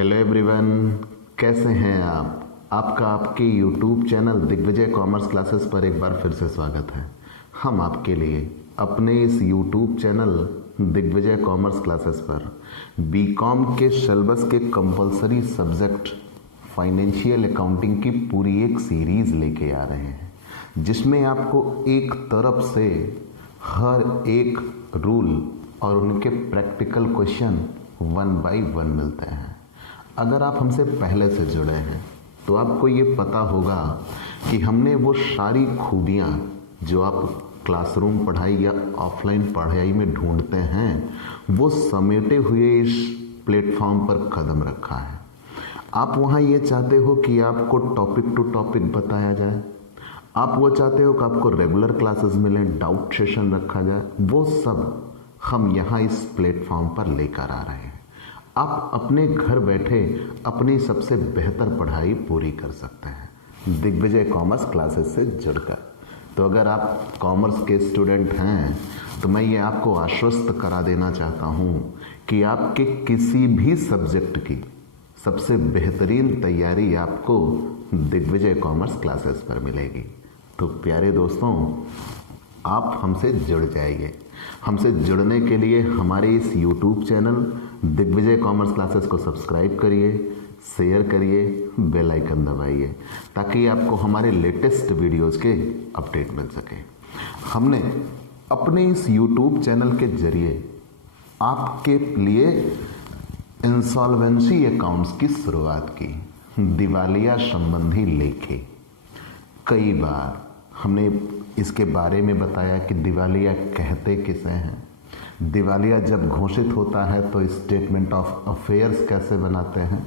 Hello everyone, कैसे हैं आप। आपका आपके YouTube channel Digvijay commerce classes पर एक बार फिर से स्वागत है। हम आपके लिए अपने इस YouTube channel Digvijay commerce classes पर बीकॉम के सिलेबस के कंपलसरी सब्जेक्ट फाइनेंशियल अकाउंटिंग की पूरी एक सीरीज़ लेके आ रहे हैं, जिसमें आपको एक तरफ से हर एक रूल और उनके प्रैक्टिकल क्वेश्चन 1 बाय 1 मिलते हैं। अगर आप हमसे पहले से जुड़े हैं तो आपको ये पता होगा कि हमने वो सारी खूबियाँ जो आप क्लासरूम पढ़ाई या ऑफलाइन पढ़ाई में ढूंढते हैं वो समेटे हुए इस प्लेटफॉर्म पर कदम रखा है। आप वहाँ ये चाहते हो कि आपको टॉपिक टू टॉपिक बताया जाए, आप वो चाहते हो कि आपको रेगुलर क्लासेस मिलें, डाउट सेशन रखा जाए, वो सब हम यहाँ इस प्लेटफॉर्म पर लेकर आ रहे हैं। आप अपने घर बैठे अपनी सबसे बेहतर पढ़ाई पूरी कर सकते हैं दिग्विजय कॉमर्स क्लासेस से जुड़कर। तो अगर आप कॉमर्स के स्टूडेंट हैं तो मैं ये आपको आश्वस्त करा देना चाहता हूँ कि आपके किसी भी सब्जेक्ट की सबसे बेहतरीन तैयारी आपको दिग्विजय कॉमर्स क्लासेस पर मिलेगी। तो प्यारे दोस्तों, आप हमसे जुड़ जाइए। हमसे जुड़ने के लिए हमारे इस YouTube channel Digvijay commerce classes को सब्सक्राइब करिए, शेयर करिए, बेल आइकन दबाइए ताकि आपको हमारे लेटेस्ट वीडियोस के अपडेट मिल सके। हमने अपने इस YouTube चैनल के जरिए आपके लिए इंसॉल्वेंसी अकाउंट्स की शुरुआत की, दिवालिया संबंधी लेखे। कई बार हमने इसके बारे में बताया कि दिवालिया कहते किसे हैं, दिवालिया जब घोषित होता है तो स्टेटमेंट ऑफ अफेयर्स कैसे बनाते हैं।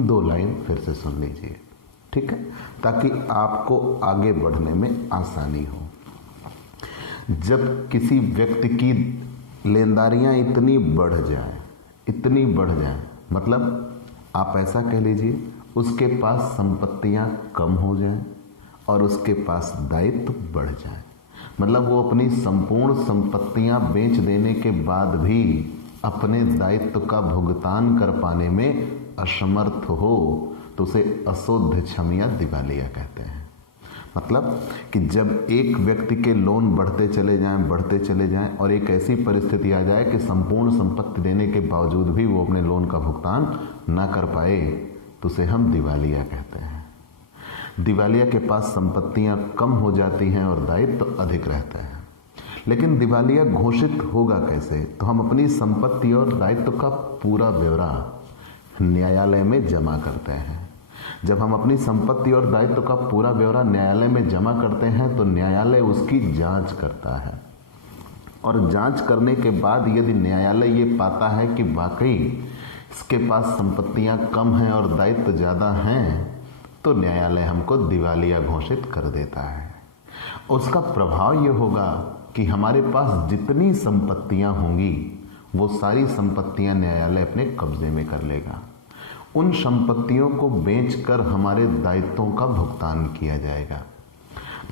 2 लाइन फिर से सुन लीजिए, ठीक है, ताकि आपको आगे बढ़ने में आसानी हो। जब किसी व्यक्ति की लेनदारियां इतनी बढ़ जाए, मतलब आप ऐसा कह लीजिए उसके पास संपत्तियां कम हो जाएं और उसके पास दायित्व बढ़ जाए, मतलब वो अपनी संपूर्ण संपत्तियां बेच देने के बाद भी अपने दायित्व का भुगतान कर पाने में असमर्थ हो, तो उसे अशुद्ध क्षम्या दिवालिया कहते हैं। मतलब कि जब एक व्यक्ति के लोन बढ़ते चले जाएं और एक ऐसी परिस्थिति आ जाए कि संपूर्ण संपत्ति देने के बावजूद भी वो अपने लोन का भुगतान ना कर पाए, तो उसे हम दिवालिया कहते हैं। दिवालिया के पास संपत्तियां कम हो जाती हैं और दायित्व तो अधिक रहता है। लेकिन दिवालिया घोषित होगा कैसे? तो हम अपनी संपत्ति और दायित्व का पूरा ब्यौरा न्यायालय में जमा करते हैं। जब हम अपनी संपत्ति और दायित्व का पूरा ब्यौरा न्यायालय में जमा करते हैं तो न्यायालय उसकी जांच करता है, और जांच करने के बाद यदि न्यायालय ये पाता है कि वाकई इसके पास संपत्तियां कम हैं और दायित्व ज़्यादा हैं, तो न्यायालय हमको दिवालिया घोषित कर देता है। उसका प्रभाव ये होगा कि हमारे पास जितनी संपत्तियां होंगी वो सारी संपत्तियां न्यायालय अपने कब्जे में कर लेगा। उन संपत्तियों को बेचकर हमारे दायित्वों का भुगतान किया जाएगा।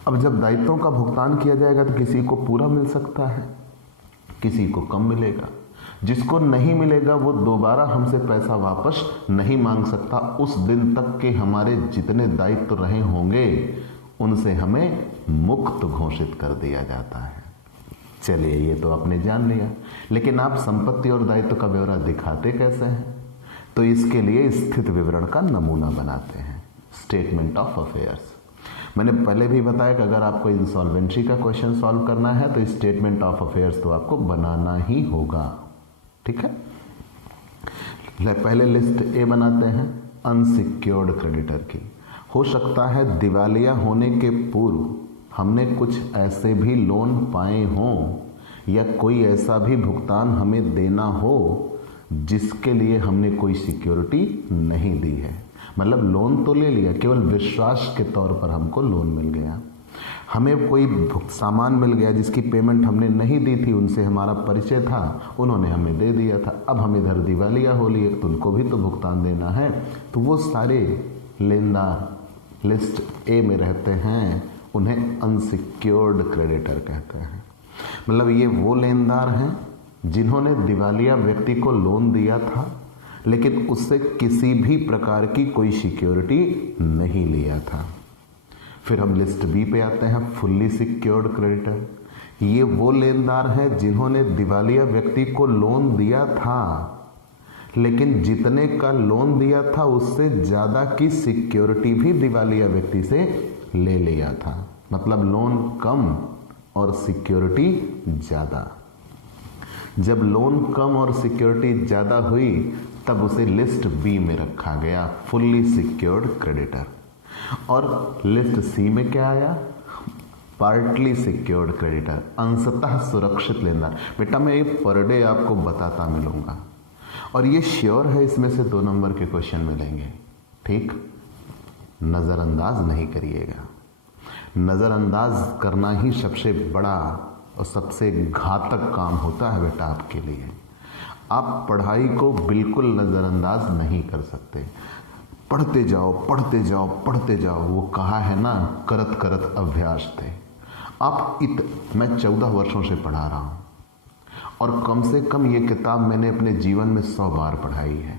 अब जब दायित्वों का भुगतान किया जाएगा तो किसी को पूरा मिल सकता है, किसी को कम मिलेगा। जिसको नहीं मिलेगा वो दोबारा हमसे पैसा वापस नहीं मांग सकता। उस दिन तक के हमारे जितने दायित्व रहे होंगे उनसे हमें मुक्त घोषित कर दिया जाता है। चलिए, ये तो आपने जान लिया, लेकिन आप संपत्ति और दायित्व का ब्यौरा दिखाते कैसे हैं? तो इसके लिए स्थित विवरण का नमूना बनाते हैं, स्टेटमेंट ऑफ अफेयर्स। मैंने पहले भी बताया कि अगर आपको इंसॉल्वेंसी का क्वेश्चन सॉल्व करना है तो स्टेटमेंट ऑफ अफेयर्स तो आपको बनाना ही होगा, ठीक है। पहले लिस्ट ए बनाते हैं अनसिक्योर्ड क्रेडिटर की। हो सकता है दिवालिया होने के पूर्व हमने कुछ ऐसे भी लोन पाए हों या कोई ऐसा भी भुगतान हमें देना हो जिसके लिए हमने कोई सिक्योरिटी नहीं दी है। मतलब लोन तो ले लिया, केवल विश्वास के तौर पर हमको लोन मिल गया। हमें कोई सामान मिल गया जिसकी पेमेंट हमने नहीं दी थी, उनसे हमारा परिचय था, उन्होंने हमें दे दिया था। अब हम इधर दिवालिया हो लिए तो उनको भी तो भुगतान देना है। तो वो सारे लेनदार लिस्ट ए में रहते हैं, उन्हें अनसिक्योर्ड क्रेडिटर कहते हैं। मतलब ये वो लेनदार हैं जिन्होंने दिवालिया व्यक्ति को लोन दिया था लेकिन उससे किसी भी प्रकार की कोई सिक्योरिटी नहीं लिया था। फिर हम लिस्ट बी पे आते हैं, फुल्ली सिक्योर्ड क्रेडिटर। ये वो लेनदार हैं जिन्होंने दिवालिया व्यक्ति को लोन दिया था, लेकिन जितने का लोन दिया था उससे ज़्यादा की सिक्योरिटी भी दिवालिया व्यक्ति से ले लिया था। मतलब लोन कम और सिक्योरिटी ज़्यादा। जब लोन कम और सिक्योरिटी ज़्यादा हुई तब उसे लिस्ट बी में रखा गया, फुल्ली सिक्योर्ड क्रेडिटर। और लिस्ट सी में क्या आया? पार्टली सिक्योर्ड क्रेडिटर, अंशतः सुरक्षित लेनदार। बेटा मैं ये पर डे आपको बताता मिलूंगा और ये श्योर है इसमें से 2 नंबर के क्वेश्चन मिलेंगे। ठीक, नज़रअंदाज नहीं करिएगा। नज़रअंदाज करना ही सबसे बड़ा और सबसे घातक काम होता है बेटा आपके लिए। आप पढ़ाई को बिल्कुल नज़रअंदाज नहीं कर सकते। पढ़ते जाओ पढ़ते जाओ पढ़ते जाओ, वो कहा है ना, करत करत अभ्यास थे। मैं 14 वर्षों से पढ़ा रहा हूँ और कम से कम ये किताब मैंने अपने जीवन में 100 बार पढ़ाई है,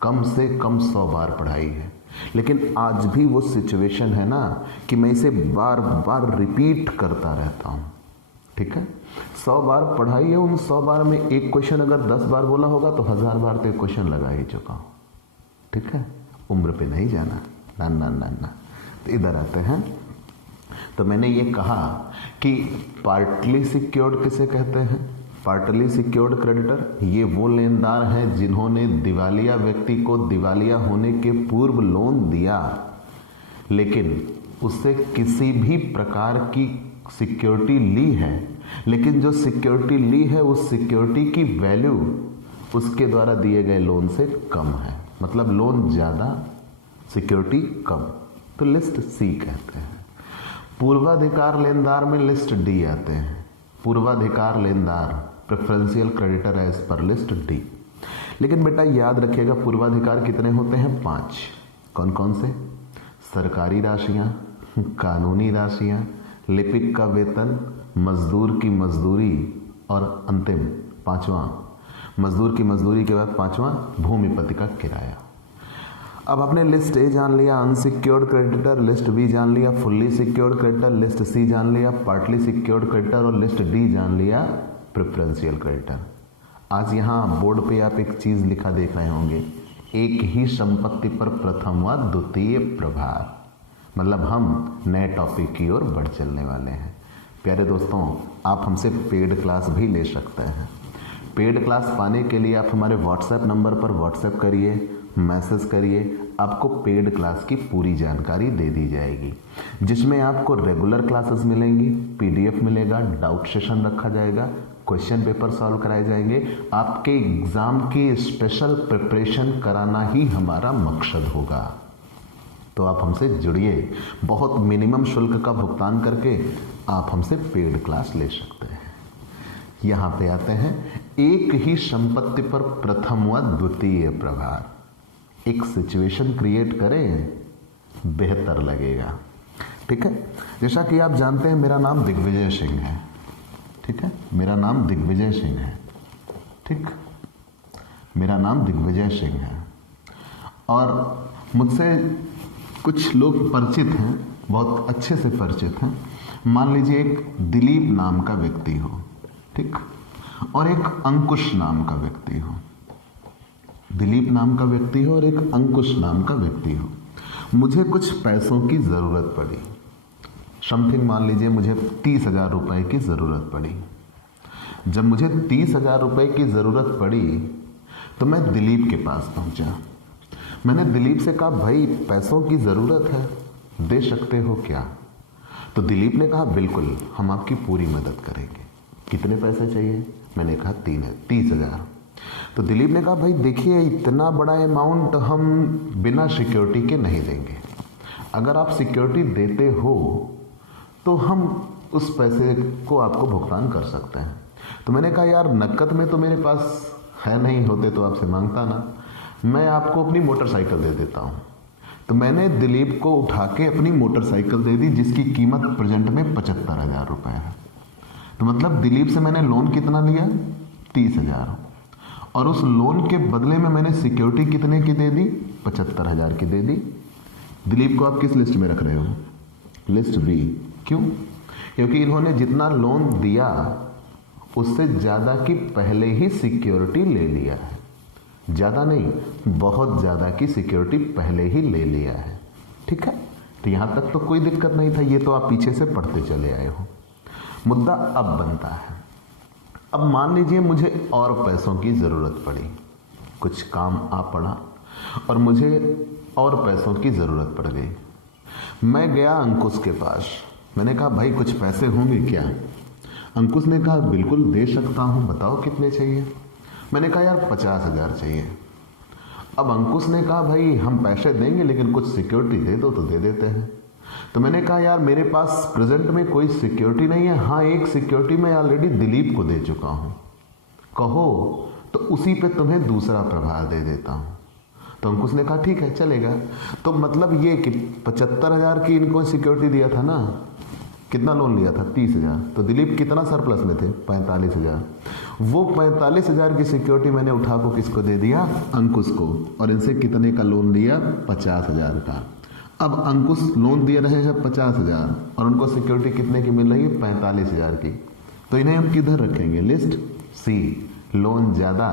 कम से कम 100 बार पढ़ाई है। लेकिन आज भी वो सिचुएशन है ना कि मैं इसे बार बार रिपीट करता रहता हूँ। ठीक है, 100 बार पढ़ाई है, उन 100 बार में एक क्वेश्चन अगर 10 बार बोला होगा तो 1000 बार तो एक क्वेश्चन लगा ही चुका हूँ। ठीक है, उम्र पे नहीं जाना, ना ना ना ना। तो इधर आते हैं। तो मैंने ये कहा कि पार्टली सिक्योर्ड किसे कहते हैं? पार्टली सिक्योर्ड क्रेडिटर ये वो लेनदार हैं जिन्होंने दिवालिया व्यक्ति को दिवालिया होने के पूर्व लोन दिया, लेकिन उससे किसी भी प्रकार की सिक्योरिटी ली है, लेकिन जो सिक्योरिटी ली है उस सिक्योरिटी की वैल्यू उसके द्वारा दिए गए लोन से कम है। मतलब लोन ज़्यादा, सिक्योरिटी कम, तो लिस्ट सी कहते हैं। पूर्वाधिकार लेनदार में लिस्ट डी आते हैं। पूर्वाधिकार लेनदार प्रेफरेंशियल क्रेडिटर है इस पर लिस्ट डी। लेकिन बेटा याद रखिएगा पूर्वाधिकार कितने होते हैं? 5। कौन कौन से? सरकारी राशियां, कानूनी राशियां, लिपिक का वेतन, मजदूर की मजदूरी और अंतिम 5वां, मजदूर की मजदूरी के बाद 5वां भूमिपति का किराया। अब आपने लिस्ट ए जान लिया अनसिक्योर्ड क्रेडिटर, लिस्ट बी जान लिया फुल्ली सिक्योर्ड क्रेडिटर, लिस्ट सी जान लिया पार्टली सिक्योर्ड क्रेडिटर और लिस्ट डी जान लिया प्रेफरेंशियल क्रेडिटर। आज यहाँ बोर्ड पे आप एक चीज लिखा देख रहे होंगे, एक ही संपत्ति पर प्रथम व द्वितीय प्रभार। मतलब हम नए टॉपिक की ओर बढ़ चलने वाले हैं। प्यारे दोस्तों, आप हमसे पेड क्लास भी ले सकते हैं। पेड क्लास पाने के लिए आप हमारे व्हाट्सएप नंबर पर व्हाट्सएप करिए, मैसेज करिए, आपको पेड क्लास की पूरी जानकारी दे दी जाएगी, जिसमें आपको रेगुलर क्लासेस मिलेंगी, पीडीएफ मिलेगा, डाउट सेशन रखा जाएगा, क्वेश्चन पेपर सॉल्व कराए जाएंगे। आपके एग्जाम की स्पेशल प्रिपरेशन कराना ही हमारा मकसद होगा। तो आप हमसे जुड़िए, बहुत मिनिमम शुल्क का भुगतान करके आप हमसे पेड क्लास ले सकते हैं। यहाँ पे आते हैं, एक ही संपत्ति पर प्रथम व द्वितीय प्रभार। एक सिचुएशन क्रिएट करें, बेहतर लगेगा। ठीक है, जैसा कि आप जानते हैं मेरा नाम दिग्विजय सिंह है। ठीक है, मेरा नाम दिग्विजय सिंह है। ठीक, मेरा नाम दिग्विजय सिंह है और मुझसे कुछ लोग परिचित हैं, बहुत अच्छे से परिचित हैं। मान लीजिए एक दिलीप नाम का व्यक्ति हो, ठीक, और एक अंकुश नाम का व्यक्ति हो। दिलीप नाम का व्यक्ति हो और एक अंकुश नाम का व्यक्ति हो। मुझे कुछ पैसों की ज़रूरत पड़ी, समथिंग मान लीजिए मुझे 30,000 रुपए की ज़रूरत पड़ी। जब मुझे 30,000 रुपए की ज़रूरत पड़ी तो मैं दिलीप के पास पहुंचा। मैंने दिलीप से कहा, भाई पैसों की ज़रूरत है, दे सकते हो क्या? तो दिलीप ने कहा, बिल्कुल, हम आपकी पूरी मदद करेंगे। कितने पैसे चाहिए? मैंने कहा 30,000। तो दिलीप ने कहा, भाई देखिए इतना बड़ा अमाउंट हम बिना सिक्योरिटी के नहीं देंगे। अगर आप सिक्योरिटी देते हो तो हम उस पैसे को आपको भुगतान कर सकते हैं। तो मैंने कहा, यार नकद में तो मेरे पास है नहीं, होते तो आपसे मांगता ना, मैं आपको अपनी मोटरसाइकिल दे देता हूँ। तो मैंने दिलीप को उठा के अपनी मोटरसाइकिल दे दी, जिसकी कीमत प्रेजेंट में 75,000 रुपये है। तो मतलब दिलीप से मैंने लोन कितना लिया? 30,000। और उस लोन के बदले में मैंने सिक्योरिटी कितने की दे दी? 75,000 की दे दी। दिलीप को आप किस लिस्ट में रख रहे हो? List B. क्यों? क्योंकि इन्होंने जितना लोन दिया उससे ज़्यादा की पहले ही सिक्योरिटी ले लिया है। ज़्यादा नहीं, बहुत ज़्यादा की सिक्योरिटी पहले ही ले लिया है। ठीक है, तो यहाँ तक तो कोई दिक्कत नहीं था, ये तो आप पीछे से पढ़ते चले आए हो। मुद्दा अब बनता है, अब मान लीजिए मुझे और पैसों की ज़रूरत पड़ी, कुछ काम आ पड़ा और मुझे और पैसों की ज़रूरत पड़ गई। मैं गया अंकुश के पास, मैंने कहा भाई कुछ पैसे होंगे क्या? अंकुश ने कहा बिल्कुल दे सकता हूँ, बताओ कितने चाहिए? मैंने कहा यार 50,000 चाहिए। अब अंकुश ने कहा भाई हम पैसे देंगे लेकिन कुछ सिक्योरिटी दे दो, तो दे देते हैं। तो मैंने कहा यार मेरे पास प्रेजेंट में कोई सिक्योरिटी नहीं है। हाँ, एक सिक्योरिटी मैं ऑलरेडी दिलीप को दे चुका हूँ, कहो तो उसी पे तुम्हें दूसरा प्रभार दे देता हूँ। तो अंकुश ने कहा ठीक है चलेगा। तो मतलब ये कि 75,000 की इनको सिक्योरिटी दिया था ना, कितना लोन लिया था? 30,000। तो दिलीप कितना सरप्लस में थे? 45,000। वो 45,000 की सिक्योरिटी मैंने उठा को किसको दे दिया? अंकुश को। और इनसे कितने का लोन लिया? 50,000 का। अब अंकुश लोन दे रहे हैं 50,000 और उनको सिक्योरिटी कितने की मिल रही है? 45,000 की। तो इन्हें हम किधर रखेंगे? लिस्ट सी, लोन ज़्यादा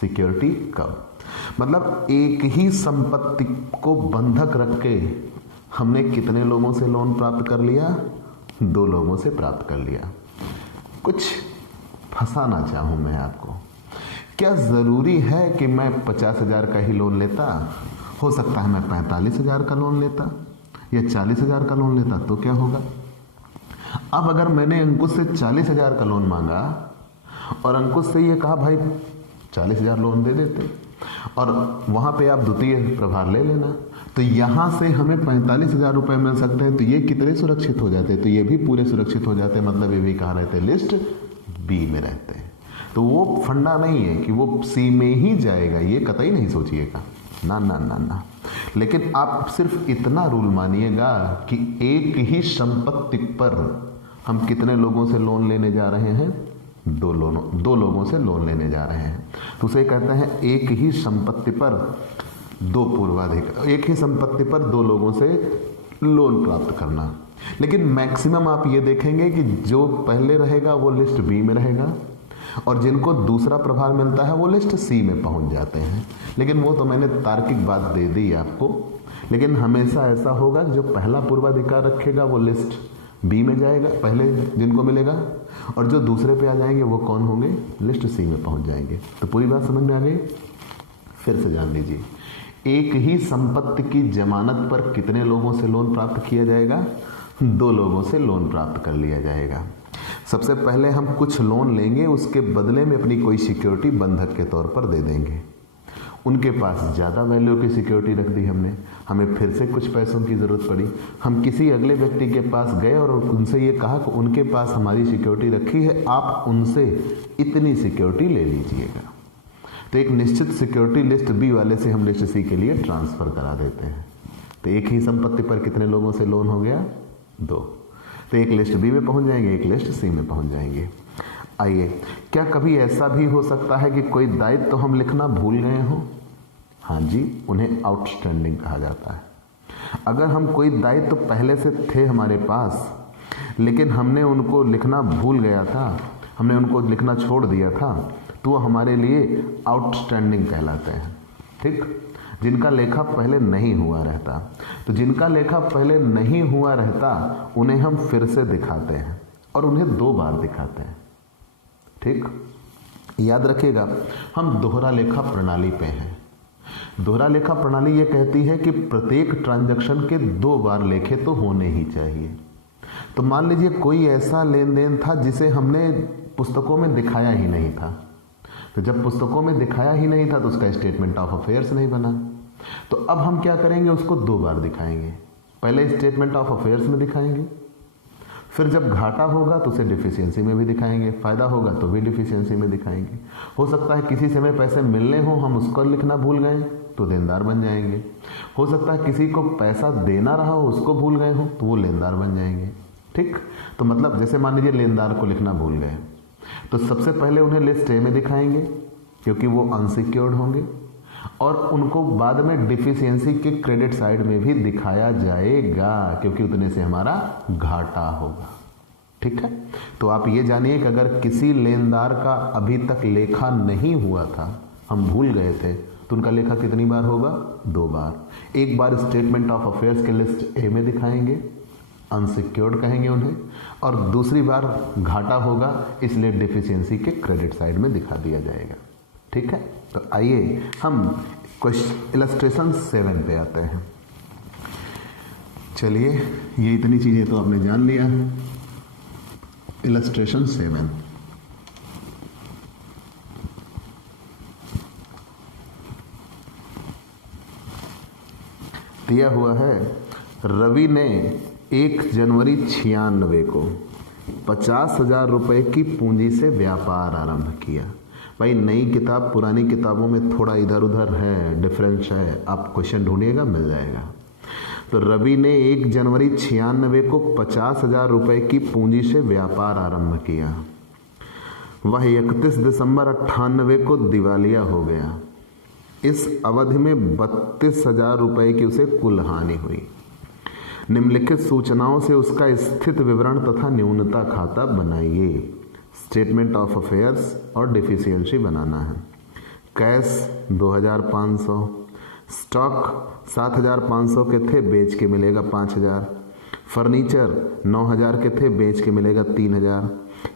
सिक्योरिटी कम। मतलब एक ही संपत्ति को बंधक रख के हमने कितने लोगों से लोन प्राप्त कर लिया? 2 लोगों से प्राप्त कर लिया। कुछ फंसाना चाहूं मैं आपको, क्या ज़रूरी है कि मैं 50,000 का ही लोन लेता? हो सकता है मैं 45,000 का लोन लेता या 40,000 का लोन लेता, तो क्या होगा? अब अगर मैंने अंकुश से 40,000 का लोन मांगा और अंकुश से ये कहा भाई 40,000 लोन दे देते और वहां पे आप द्वितीय प्रभार ले लेना, तो यहां से हमें 45,000 रुपए मिल सकते हैं। तो ये कितने सुरक्षित हो जाते हैं? तो ये भी पूरे सुरक्षित हो जाते हैं। मतलब ये भी कहाँ रहते हैं? लिस्ट बी में रहते हैं। तो वो फंडा नहीं है कि वो सी में ही जाएगा, ये कतई नहीं सोचिएगा, ना ना ना ना। लेकिन आप सिर्फ इतना रूल मानिएगा कि एक ही संपत्ति पर हम कितने लोगों से लोन लेने जा रहे हैं? 2 लोगों से लोन लेने जा रहे हैं। तो उसे कहते हैं एक ही संपत्ति पर 2 पूर्वाधिकार, एक ही संपत्ति पर 2 लोगों से लोन प्राप्त करना। लेकिन मैक्सिमम आप ये देखेंगे कि जो पहले रहेगा वो लिस्ट बी में रहेगा और जिनको दूसरा प्रभार मिलता है वो लिस्ट सी में पहुंच जाते हैं। लेकिन वो तो मैंने तार्किक बात दे दी आपको। लेकिन हमेशा ऐसा होगा कि जो पहला पूर्वाधिकार रखेगा वो लिस्ट बी में जाएगा, पहले जिनको मिलेगा, और जो दूसरे पे आ जाएंगे वो कौन होंगे? लिस्ट सी में पहुंच जाएंगे। तो पूरी बात समझ में आ गई? फिर से जान लीजिए, एक ही संपत्ति की जमानत पर कितने लोगों से लोन प्राप्त किया जाएगा? 2 लोगों से लोन प्राप्त कर लिया जाएगा। सबसे पहले हम कुछ लोन लेंगे, उसके बदले में अपनी कोई सिक्योरिटी बंधक के तौर पर दे देंगे। उनके पास ज़्यादा वैल्यू की सिक्योरिटी रख दी हमने, हमें फिर से कुछ पैसों की ज़रूरत पड़ी, हम किसी अगले व्यक्ति के पास गए और उनसे ये कहा कि उनके पास हमारी सिक्योरिटी रखी है, आप उनसे इतनी सिक्योरिटी ले लीजिएगा। तो एक निश्चित सिक्योरिटी लिस्ट बी वाले से हम लिस्ट सी के लिए ट्रांसफ़र करा देते हैं। तो एक ही संपत्ति पर कितने लोगों से लोन हो गया? 2। तो एक लिस्ट बी में पहुंच जाएंगे, एक लिस्ट सी में पहुंच जाएंगे। आइए, क्या कभी ऐसा भी हो सकता है कि कोई दायित्व तो हम लिखना भूल गए हों? हाँ जी, उन्हें आउटस्टैंडिंग कहा जाता है। अगर हम कोई दायित्व तो पहले से थे हमारे पास लेकिन हमने उनको लिखना भूल गया था, हमने उनको लिखना छोड़ दिया था, तो वो हमारे लिए आउटस्टैंडिंग कहलाते हैं। ठीक, जिनका लेखा पहले नहीं हुआ रहता। तो जिनका लेखा पहले नहीं हुआ रहता उन्हें हम फिर से दिखाते हैं और उन्हें 2 बार दिखाते हैं। ठीक, याद रखिएगा, हम दोहरा लेखा प्रणाली पे हैं। दोहरा लेखा प्रणाली ये कहती है कि प्रत्येक ट्रांजैक्शन के 2 बार लेखे तो होने ही चाहिए। तो मान लीजिए कोई ऐसा लेन देन था जिसे हमने पुस्तकों में दिखाया ही नहीं था, तो जब पुस्तकों में दिखाया ही नहीं था तो उसका स्टेटमेंट ऑफ अफेयर्स नहीं बना। तो अब हम क्या करेंगे? उसको 2 बार दिखाएंगे। पहले स्टेटमेंट ऑफ अफेयर्स में दिखाएंगे, फिर जब घाटा होगा तो उसे डिफिशियंसी में भी दिखाएंगे, फायदा होगा तो भी डिफिशियंसी में दिखाएंगे। हो सकता है किसी समय पैसे मिलने हो, हम उसको लिखना भूल गए तो देनदार बन जाएंगे। हो सकता है किसी को पैसा देना रहा हो, उसको भूल गए हो तो वो लेनदार बन जाएंगे। ठीक, तो मतलब जैसे मान लीजिए लेनदार को लिखना भूल गए तो सबसे पहले उन्हें लिस्ट ए में दिखाएंगे, क्योंकि वो अनसिक्योर्ड होंगे और उनको बाद में डिफिशियंसी के क्रेडिट साइड में भी दिखाया जाएगा, क्योंकि उतने से हमारा घाटा होगा। ठीक है, तो आप ये जानिए कि अगर किसी लेनदार का अभी तक लेखा नहीं हुआ था, हम भूल गए थे, तो उनका लेखा कितनी बार होगा? 2 बार। एक बार स्टेटमेंट ऑफ अफेयर्स के लिस्ट ए में दिखाएंगे, अनसिक्योर्ड कहेंगे उन्हें, और दूसरी बार घाटा होगा, इसलिए डिफिशियंसी के क्रेडिट साइड में दिखा दिया जाएगा। ठीक है, तो आइए हम क्वेश्चन इलस्ट्रेशन 7 पे आते हैं। चलिए, ये इतनी चीजें तो आपने जान लिया। इलस्ट्रेशन 7, दिया हुआ है, रवि ने 1 जनवरी 96 को 50,000 रुपए की पूंजी से व्यापार आरंभ किया। भाई नई किताब पुरानी किताबों में थोड़ा इधर उधर है, डिफरेंस है, आप क्वेश्चन ढूंढिएगा मिल जाएगा। तो रवि ने 1 जनवरी 96 को 50,000 रुपए की पूंजी से व्यापार आरंभ किया। वह 31 दिसंबर 98 को दिवालिया हो गया। इस अवधि में 32,000 रुपए की उसे कुल हानि हुई। निम्नलिखित सूचनाओं से उसका स्थित विवरण तथा न्यूनता खाता बनाइए। स्टेटमेंट ऑफ अफेयर्स और डिफिशियंसी बनाना है। कैश 2,500, स्टॉक 7,500 के थे, बेच के मिलेगा 5,000। फर्नीचर 9,000 के थे, बेच के मिलेगा 3,000।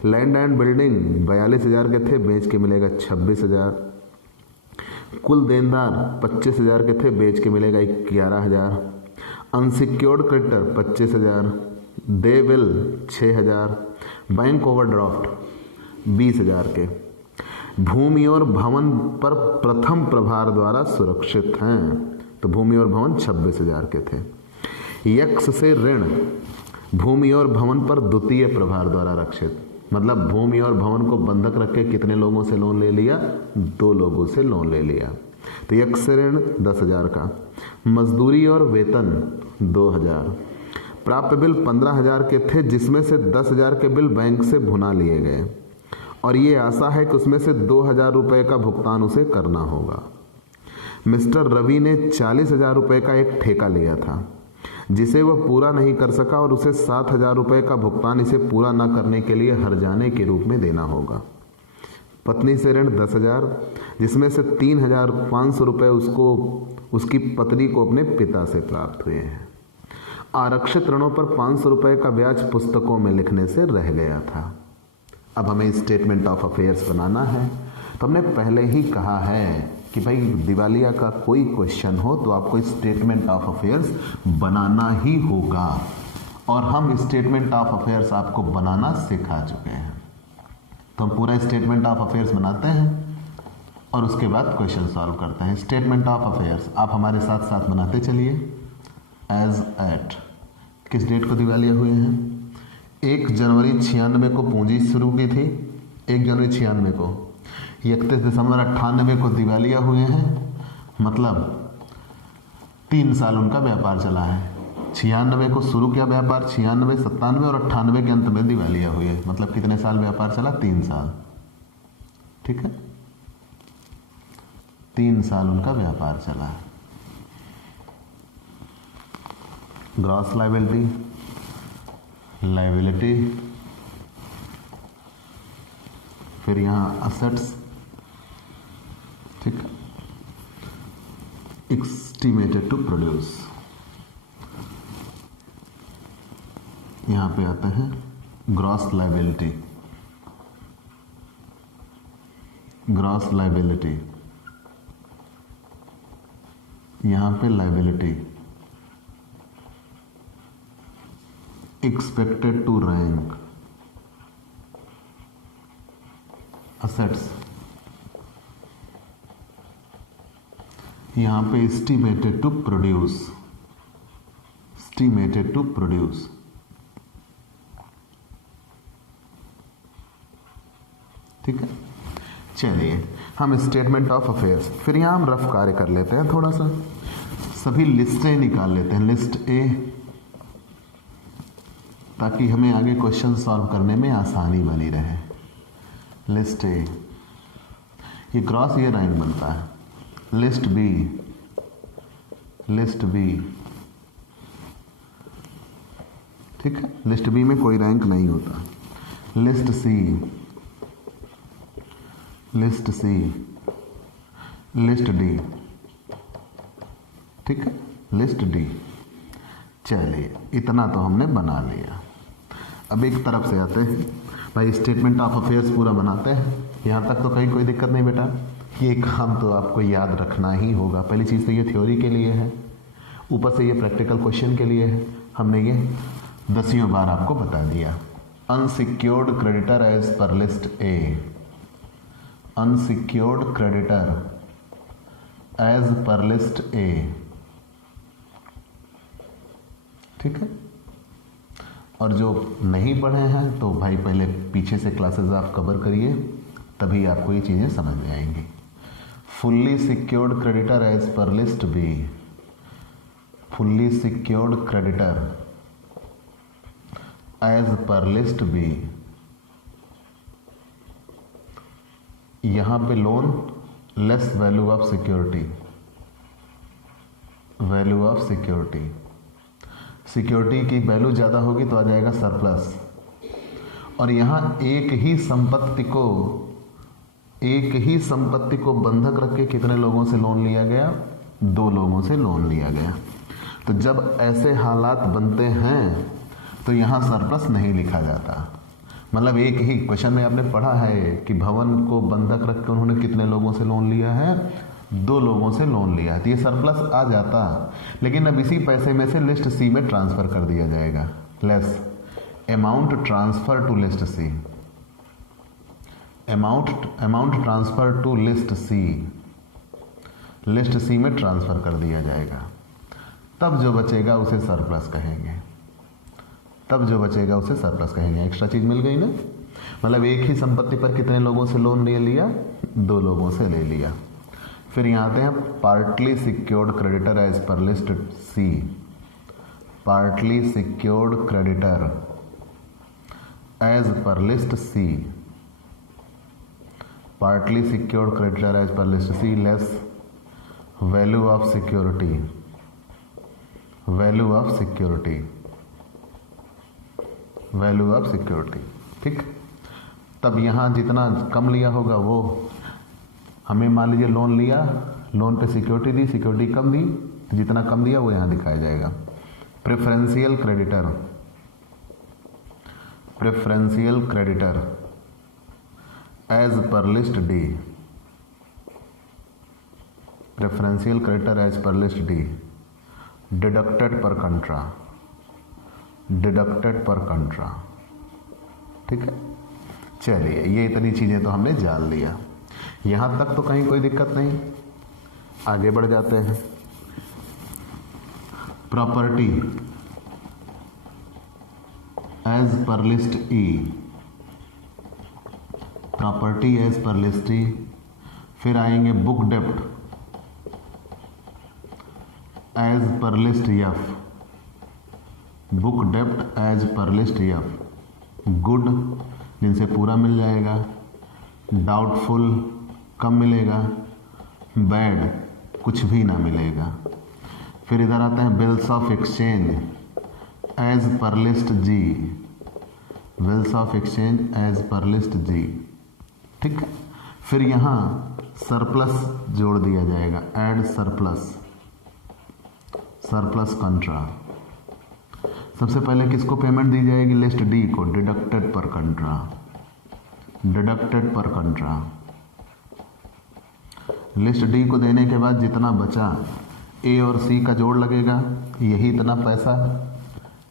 लैंड एंड बिल्डिंग 42,000 के थे, बेच के मिलेगा 26,000। कुल देनदार 25,000 के थे, बेच के मिलेगा 11,000। Unsecured creditor 25,000। They will 6,000। Bank overdraft 20,000 के। भूमि और भवन पर प्रथम प्रभार द्वारा सुरक्षित हैं, तो भूमि और भवन 26,000 के थे। यक्स से ऋण भूमि और भवन पर द्वितीय प्रभार द्वारा रक्षित, मतलब भूमि और भवन को बंधक रख के कितने लोगों से लोन ले लिया? 2 लोगों से लोन ले लिया। तो यक्स से ऋण 10,000 का। मजदूरी और वेतन 2,000। प्राप्त बिल 15,000 के थे, जिसमें से 10,000 के बिल बैंक से भुना लिए गए और ये आशा है कि उसमें से 2,000 रुपये का भुगतान उसे करना होगा। मिस्टर रवि ने 40,000 रुपये का एक ठेका लिया था, जिसे वह पूरा नहीं कर सका और उसे 7,000 रुपये का भुगतान इसे पूरा न करने के लिए हर्जाने के रूप में देना होगा। पत्नी से ऋण 10,000, जिसमें से 3,500 रुपये उसकी पत्नी को अपने पिता से प्राप्त हुए हैं। आरक्षित ऋणों पर 500 रुपये का ब्याज पुस्तकों में लिखने से रह गया था। अब हमें स्टेटमेंट ऑफ अफेयर्स बनाना है। तो हमने पहले ही कहा है कि भाई दिवालिया का कोई क्वेश्चन हो तो आपको स्टेटमेंट ऑफ अफेयर्स बनाना ही होगा, और हम स्टेटमेंट ऑफ अफेयर्स आपको बनाना सिखा चुके हैं। तो हम पूरा स्टेटमेंट ऑफ अफेयर्स बनाते हैं और उसके बाद क्वेश्चन सॉल्व करते हैं। स्टेटमेंट ऑफ अफेयर्स आप हमारे साथ साथ बनाते चलिए। एज एट किस डेट को दिवालिया हुए हैं? 1 जनवरी 96 को पूंजी शुरू की थी, 1 जनवरी 96 को। 31 दिसंबर 98 को दिवालिया हुए हैं, मतलब 3 साल उनका व्यापार चला है। 96 को शुरू किया व्यापार, 96, 97 और 98 के अंत में दिवालिया हुए, मतलब कितने साल व्यापार चला? 3 साल। ठीक है, 3 साल उनका व्यापार चला है। ग्रॉस लायबिलिटी, फिर यहाँ असेट्स, ठीक है, एस्टिमेटेड टू प्रोड्यूस, यहाँ पे आते हैं ग्रॉस लायबिलिटी, यहाँ पे liability, expected to rank, assets, यहाँ पे एस्टिमेटेड टू प्रोड्यूस, ठीक है। चलिए हम स्टेटमेंट ऑफ अफेयर्स, फिर यहाँ हम रफ कार्य कर लेते हैं, थोड़ा सा सभी लिस्टें निकाल लेते हैं। लिस्ट ए, ताकि हमें आगे क्वेश्चन सॉल्व करने में आसानी बनी रहे। लिस्ट ए, ये क्रॉस ये रैंक बनता है। लिस्ट बी, लिस्ट बी, ठीक है, लिस्ट बी में कोई रैंक नहीं होता। List C, list C, list D, ठीक है, लिस्ट डी। चलिए इतना तो हमने बना लिया। अब एक तरफ से आते हैं भाई, स्टेटमेंट ऑफ अफेयर्स पूरा बनाते हैं। यहाँ तक तो कहीं कोई दिक्कत नहीं बेटा, ये काम तो आपको याद रखना ही होगा। पहली चीज़ तो ये थ्योरी के लिए है, ऊपर से ये प्रैक्टिकल क्वेश्चन के लिए है। हमने ये 10 बार आपको बता दिया। Unsecured creditor as per list A, unsecured creditor as per list A, ठीक है। और जो नहीं पढ़े हैं तो भाई पहले पीछे से क्लासेस आप कवर करिए, तभी आपको ये चीज़ें समझ में आएंगी। Fully secured creditor as per list B, fully secured creditor as per list B, यहां पे loan less value of security, value of security, security की वैल्यू ज़्यादा होगी तो आ जाएगा सरप्लस। और यहाँ एक ही संपत्ति को बंधक रख के कितने लोगों से लोन लिया गया? 2 लोगों से लोन लिया गया। तो जब ऐसे हालात बनते हैं तो यहाँ सरप्लस नहीं लिखा जाता। मतलब एक ही क्वेश्चन में आपने पढ़ा है कि भवन को बंधक रख के उन्होंने कितने लोगों से लोन लिया है? 2 लोगों से लोन लिया। तो ये सरप्लस आ जाता, लेकिन अब इसी पैसे में से लिस्ट सी में ट्रांसफर कर दिया जाएगा। Less amount transfer to list C, amount transfer to list C, list C में ट्रांसफर कर दिया जाएगा। तब जो बचेगा उसे सरप्लस कहेंगे, तब जो बचेगा उसे सरप्लस कहेंगे। एक्स्ट्रा चीज मिल गई ना। मतलब एक ही संपत्ति पर कितने लोगों से लोन ले लिया? 2 लोगों से ले लिया। फिर यहाँ आते हैं partly secured creditor as per list C, partly secured creditor as per list C, partly secured creditor as per list C less value of security, value of security, value of security, ठीक। तब यहाँ जितना कम लिया होगा वो, हमें मान लीजिए लोन लिया, लोन पे सिक्योरिटी दी, सिक्योरिटी कम दी, जितना कम दिया वो यहाँ दिखाया जाएगा। Preferential creditor, preferential creditor as per list D, preferential creditor as per list D, deducted per contra, deducted per कंट्रा, ठीक है। चलिए ये इतनी चीज़ें तो हमने जान लिया। यहाँ तक तो कहीं कोई दिक्कत नहीं। आगे बढ़ जाते हैं। प्रॉपर्टी एज पर लिस्ट ई, प्रॉपर्टी एज पर लिस्ट ई। फिर आएंगे बुक डेप्ट as per list F, book डेप्ट as per list F. Good जिनसे पूरा मिल जाएगा, डाउटफुल कम मिलेगा, बैड कुछ भी ना मिलेगा। फिर इधर आता है bills of exchange as per list G, bills of exchange as per list G, ठीक है। फिर यहाँ सरप्लस जोड़ दिया जाएगा, ऐड सरप्लस, सरप्लस कंट्रा। सबसे पहले किसको पेमेंट दी जाएगी? लिस्ट डी को, deducted per contra, deducted per कंट्रा। List D को देने के बाद जितना बचा ए और सी का जोड़ लगेगा, यही इतना पैसा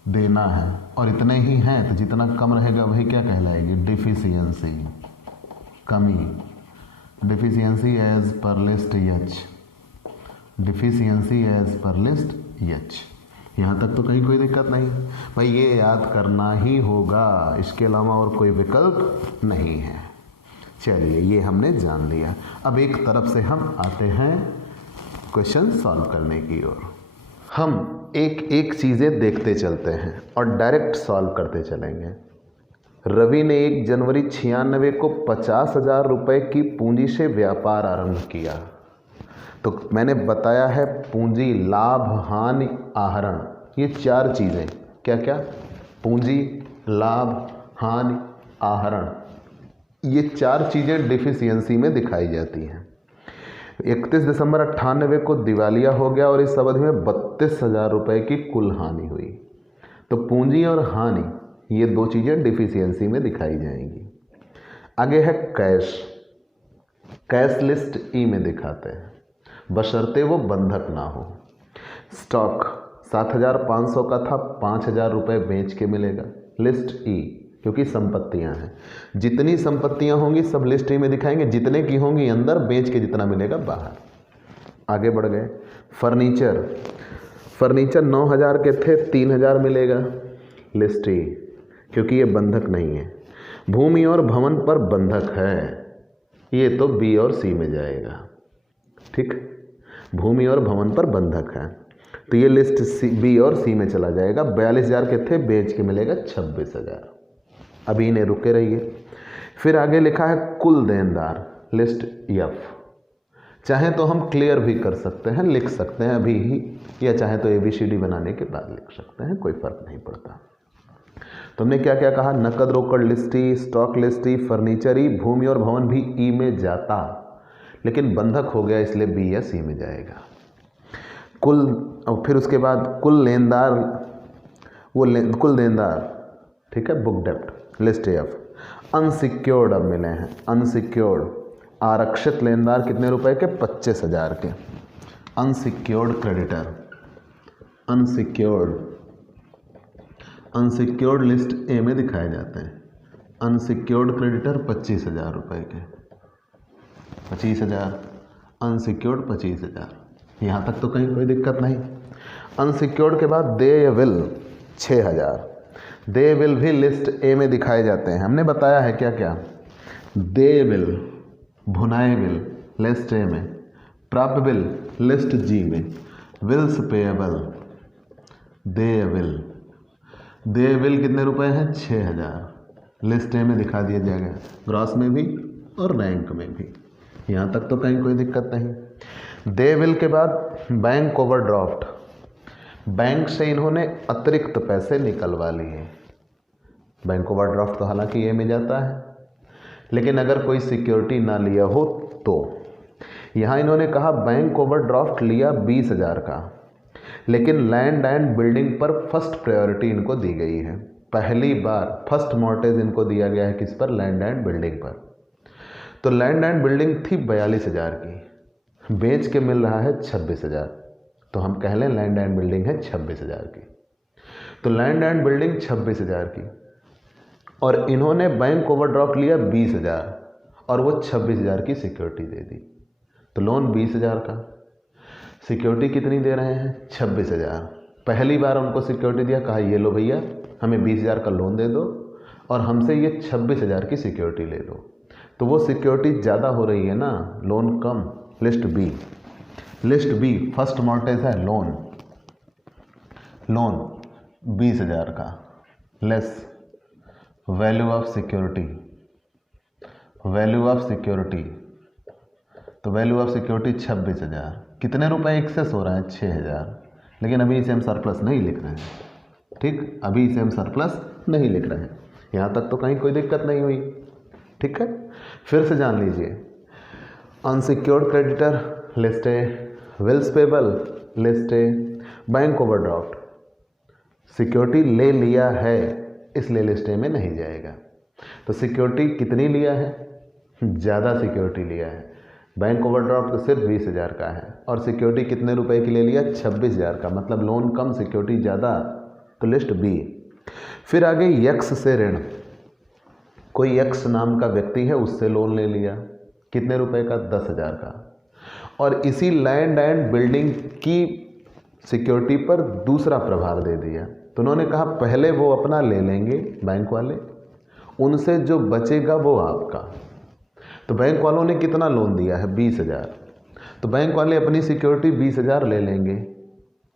देना है और इतने ही हैं, तो जितना कम रहेगा वही क्या कहलाएगी? डिफिशियंसी, कमी, deficiency as per list H, deficiency as per list H. यहाँ तक तो कहीं कोई दिक्कत नहीं भाई, ये याद करना ही होगा, इसके अलावा और कोई विकल्प नहीं है। चलिए ये हमने जान लिया। अब एक तरफ से हम आते हैं क्वेश्चन सॉल्व करने की ओर। हम एक एक चीज़ें देखते चलते हैं और डायरेक्ट सॉल्व करते चलेंगे। रवि ने 1 जनवरी 96 को 50,000 रुपये की पूंजी से व्यापार आरंभ किया। तो मैंने बताया है पूंजी, लाभ, हानि, आहरण, ये 4 चीज़ें, क्या क्या? पूंजी, लाभ, हानि, आहरण, ये 4 चीज़ें डिफिशियंसी में दिखाई जाती हैं। 31 दिसंबर 98 को दिवालिया हो गया और इस अवधि में 32,000 रुपये की कुल हानि हुई। तो पूंजी और हानि, ये 2 चीज़ें डिफिशियंसी में दिखाई जाएंगी। आगे है कैश। कैश लिस्ट ई में दिखाते हैं, बशर्ते वो बंधक ना हो। स्टॉक 7,500 का था, 5,000 रुपये बेच के मिलेगा, लिस्ट ई, क्योंकि संपत्तियां हैं। जितनी संपत्तियां होंगी सब लिस्ट ई में दिखाएंगे, जितने की होंगी अंदर, बेच के जितना मिलेगा बाहर। आगे बढ़ गए। फर्नीचर 9,000 के थे, 3,000 मिलेगा, लिस्ट ई, क्योंकि ये बंधक नहीं है। भूमि और भवन पर बंधक है, ये तो बी और सी में जाएगा। ठीक, भूमि और भवन पर बंधक है, तो ये लिस्ट सी, बी और सी में चला जाएगा। 42,000 के थे, बेच के मिलेगा 26,000। अभी इन्हें रुके रहिए। फिर आगे लिखा है कुल देनदार, लिस्ट एफ। चाहे तो हम क्लियर भी कर सकते हैं, लिख सकते हैं अभी ही, या चाहे तो ABCD बनाने के बाद लिख सकते हैं, कोई फर्क नहीं पड़ता। तो हमने क्या क्या कहा? नकद रोकड़ लिस्ट ई, स्टॉक लिस्ट ई, फर्नीचर ई, भूमि और भवन भी ई में जाता, लेकिन बंधक हो गया इसलिए बी या सी में जाएगा। कुल, और फिर उसके बाद कुल लेनदार, कुल देनदार, ठीक है, बुक डेप्ट, लिस्ट एफ। अनसिक्योर्ड अब मिले हैं, अनसिक्योर्ड आरक्षित लेनदार कितने रुपए के? 25,000 के। Unsecured creditor, unsecured list A में दिखाए जाते हैं। अनसिक्योर्ड क्रेडिटर 25,000 रुपये के, 25,000, अनसिक्योर्ड 25,000, यहाँ तक तो कहीं कोई दिक्कत नहीं। अनसिक्योर्ड के बाद देय विल 6,000, देय विल भी लिस्ट ए में दिखाए जाते हैं। हमने बताया है क्या क्या? देय विल, भुनाए विल लिस्ट ए में, प्राप्य बिल लिस्ट जी में, विल्स पेएबल, देय विल, देय विल कितने रुपए हैं? 6,000, लिस्ट ए में दिखा दिया जाएगा, ग्रॉस में भी और रैंक में भी। यहाँ तक तो कहीं कोई दिक्कत नहीं। देय विल के बाद बैंक ओवरड्राफ्ट, बैंक से इन्होंने अतिरिक्त पैसे निकलवा लिए। बैंक ओवरड्राफ्ट तो हालांकि ए में जाता है, लेकिन अगर कोई सिक्योरिटी ना लिया हो तो। यहाँ इन्होंने कहा बैंक ओवरड्राफ्ट लिया 20,000 का, लेकिन लैंड एंड बिल्डिंग पर फर्स्ट प्रायोरिटी इनको दी गई है। पहली बार फर्स्ट मॉर्टेज इनको दिया गया है, किस पर? लैंड एंड बिल्डिंग पर। तो लैंड एंड बिल्डिंग थी 42,000 की, बेच के मिल रहा है 26,000, तो हम कह लें लैंड एंड बिल्डिंग है 26,000 की। तो लैंड एंड बिल्डिंग 26,000 की, और इन्होंने बैंक ओवरड्राफ्ट लिया 20,000 और वो 26,000 की सिक्योरिटी दे दी। तो लोन 20,000 का, सिक्योरिटी कितनी दे रहे हैं? 26,000। पहली बार उनको सिक्योरिटी दिया, कहा ये लो भैया हमें 20,000 का लोन दे दो और हमसे ये 26,000 की सिक्योरिटी ले दो। तो वो सिक्योरिटी ज़्यादा हो रही है ना, लोन कम। List B, list B first mortgage है लोन, लोन 20,000 का, less value of security, value of security, तो वैल्यू ऑफ सिक्योरिटी 26,000। कितने रुपए एक्सेस हो रहा है? 6,000, लेकिन अभी इसे हम सरप्लस नहीं लिख रहे हैं। ठीक, अभी इसे हम सरप्लस नहीं लिख रहे हैं। यहाँ तक तो कहीं कोई दिक्कत नहीं हुई। ठीक है, फिर से जान लीजिए। Unsecured creditor list A, bills payable list A, bank overdraft, security ले लिया है इसलिए लिस्ट ए में नहीं जाएगा। तो सिक्योरिटी कितनी लिया है? ज़्यादा सिक्योरिटी लिया है। बैंक ओवरड्राफ्ट तो सिर्फ 20,000 का है, और सिक्योरिटी कितने रुपए की ले लिया? 26,000 का, मतलब लोन कम सिक्योरिटी ज़्यादा, तो लिस्ट बी। फिर आगे यक्स से ऋण, कोई यक्स नाम का व्यक्ति है, उससे लोन ले लिया, कितने रुपए का? 10,000 का, और इसी लैंड एंड बिल्डिंग की सिक्योरिटी पर दूसरा प्रभार दे दिया। तो उन्होंने कहा पहले वो अपना ले लेंगे बैंक वाले, उनसे जो बचेगा वो आपका। तो बैंक वालों ने कितना लोन दिया है? 20,000। तो बैंक वाले अपनी सिक्योरिटी 20,000 ले लेंगे,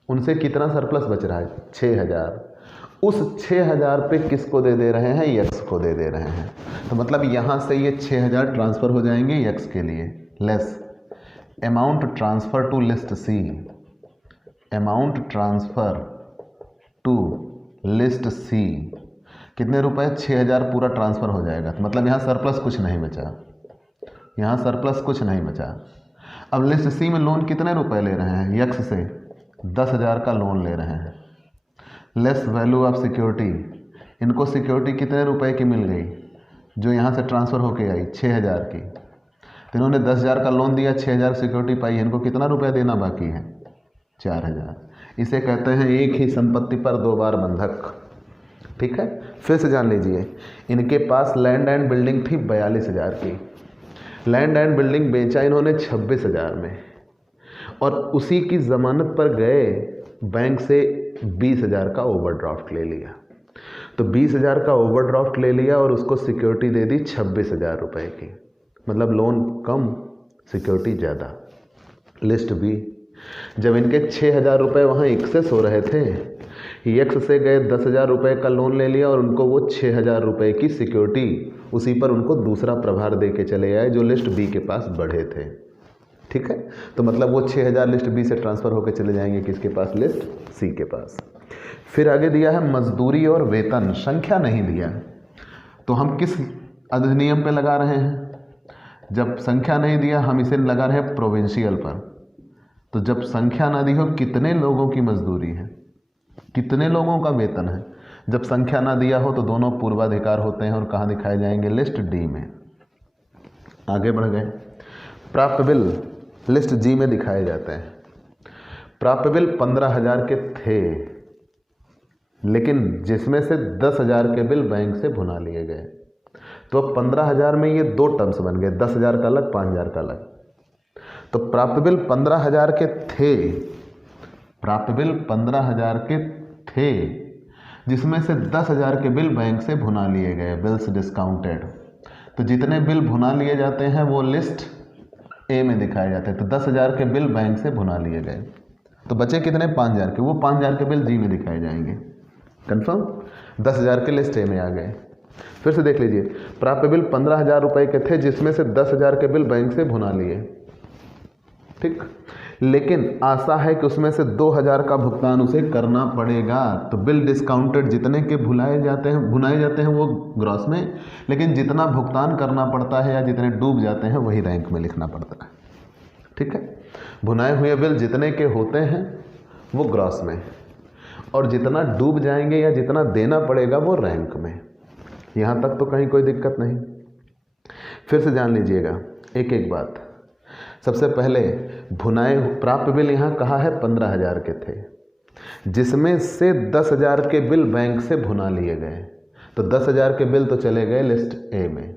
उनसे कितना सरप्लस बच रहा है? 6,000, उस 6000 पे किसको दे दे रहे हैं, यक्स को दे दे रहे हैं। तो मतलब यहाँ से ये 6000 ट्रांसफ़र हो जाएंगे यक्स के लिए। Less amount transfer to list C, amount transfer to list C कितने रुपए, 6000 पूरा ट्रांसफ़र हो जाएगा। तो मतलब यहाँ सरप्लस कुछ नहीं बचा, यहाँ सरप्लस कुछ नहीं बचा। अब लिस्ट सी में लोन कितने रुपए ले रहे हैं, यक्स से 10,000 का लोन ले रहे हैं। लेस वैल्यू ऑफ सिक्योरिटी, इनको सिक्योरिटी कितने रुपए की मिल गई जो यहाँ से ट्रांसफ़र होके आई, 6000 की। तो इन्होंने 10,000 का लोन दिया, 6000 सिक्योरिटी पाई, इनको कितना रुपया देना बाकी है, 4000। इसे कहते हैं एक ही संपत्ति पर दो बार बंधक। ठीक है, फिर से जान लीजिए, इनके पास लैंड एंड बिल्डिंग थी 42,000 की। लैंड एंड बिल्डिंग बेचा इन्होंने 26,000 में, और उसी की ज़मानत पर गए बैंक से 20,000 का ओवरड्राफ्ट ले लिया। तो 20,000 का ओवरड्राफ्ट ले लिया और उसको सिक्योरिटी दे दी 26,000 रुपये की। मतलब लोन कम, सिक्योरिटी ज़्यादा। लिस्ट बी, जब इनके 6,000 रुपये वहाँ एक्सेस हो रहे थे, यक्स से गए 10,000 रुपये का लोन ले लिया और उनको वो 6,000 रुपये की सिक्योरिटी, उसी पर उनको दूसरा प्रभार दे के चले आए जो लिस्ट बी के पास बढ़े थे। ठीक है, तो मतलब वो 6,000 लिस्ट बी से ट्रांसफ़र होकर चले जाएंगे किसके पास, लिस्ट सी के पास। फिर आगे दिया है मजदूरी और वेतन, संख्या नहीं दिया। तो हम किस अधिनियम पे लगा रहे हैं, जब संख्या नहीं दिया हम इसे लगा रहे हैं प्रोविंशियल पर। तो जब संख्या ना दी हो, कितने लोगों की मजदूरी है, कितने लोगों का वेतन है, जब संख्या ना दिया हो तो दोनों पूर्वाधिकार होते हैं और कहाँ दिखाए जाएंगे, लिस्ट डी में। आगे बढ़ गए, प्राप्त बिल लिस्ट जी में दिखाए जाते हैं। प्राप्त बिल 15,000 के थे, लेकिन जिसमें से 10,000 के बिल बैंक से भुना लिए गए। तो 15,000 में ये दो टर्म्स बन गए, 10,000 का अलग, 5,000 का अलग। तो प्राप्त बिल 15,000 के थे, प्राप्त बिल 15,000 के थे, जिसमें से 10,000 के बिल बैंक से भुना लिए गए, बिल्स डिस्काउंटेड। तो जितने बिल भुना लिए जाते हैं वो लिस्ट ए में दिखाए जाते हैं। तो 10,000 के बिल बैंक से भुना लिए गए, तो बचे कितने, 5,000 के। वो 5,000 के बिल जी में दिखाए जाएंगे। कंफर्म, 10,000 के लिस्ट ए में आ गए। फिर से देख लीजिए, प्राप्त बिल 15,000 रुपये के थे, जिसमें से 10,000 के बिल बैंक से भुना लिए। ठीक, लेकिन आशा है कि उसमें से 2,000 का भुगतान उसे करना पड़ेगा। तो बिल डिस्काउंटेड जितने के भुनाए जाते हैं वो ग्रॉस में, लेकिन जितना भुगतान करना पड़ता है या जितने डूब जाते हैं वही रैंक में लिखना पड़ता है। ठीक है, भुनाए हुए बिल जितने के होते हैं वो ग्रॉस में, और जितना डूब जाएंगे या जितना देना पड़ेगा वो रैंक में। यहाँ तक तो कहीं कोई दिक्कत नहीं। फिर से जान लीजिएगा एक एक बात। सबसे पहले भुनाए प्राप्त बिल यहाँ कहा है 15,000 के थे, जिसमें से 10,000 के बिल बैंक से भुना लिए गए। तो 10,000 के बिल तो चले गए लिस्ट ए में,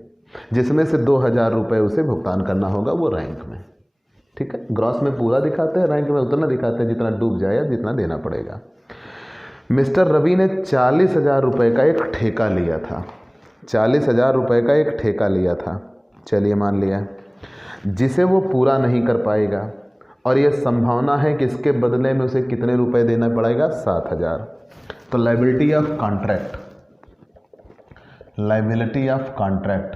जिसमें से 2,000 रुपये उसे भुगतान करना होगा वो रैंक में। ठीक है, ग्रॉस में पूरा दिखाते हैं, रैंक में उतना दिखाते हैं जितना डूब जाए या जितना देना पड़ेगा। मिस्टर रवि ने 40,000 रुपये का एक ठेका लिया था, 40,000 रुपये का एक ठेका लिया था, चलिए मान लिया, जिसे वो पूरा नहीं कर पाएगा, और यह संभावना है कि इसके बदले में उसे कितने रुपए देना पड़ेगा, 7,000। तो liability of contract, liability of contract,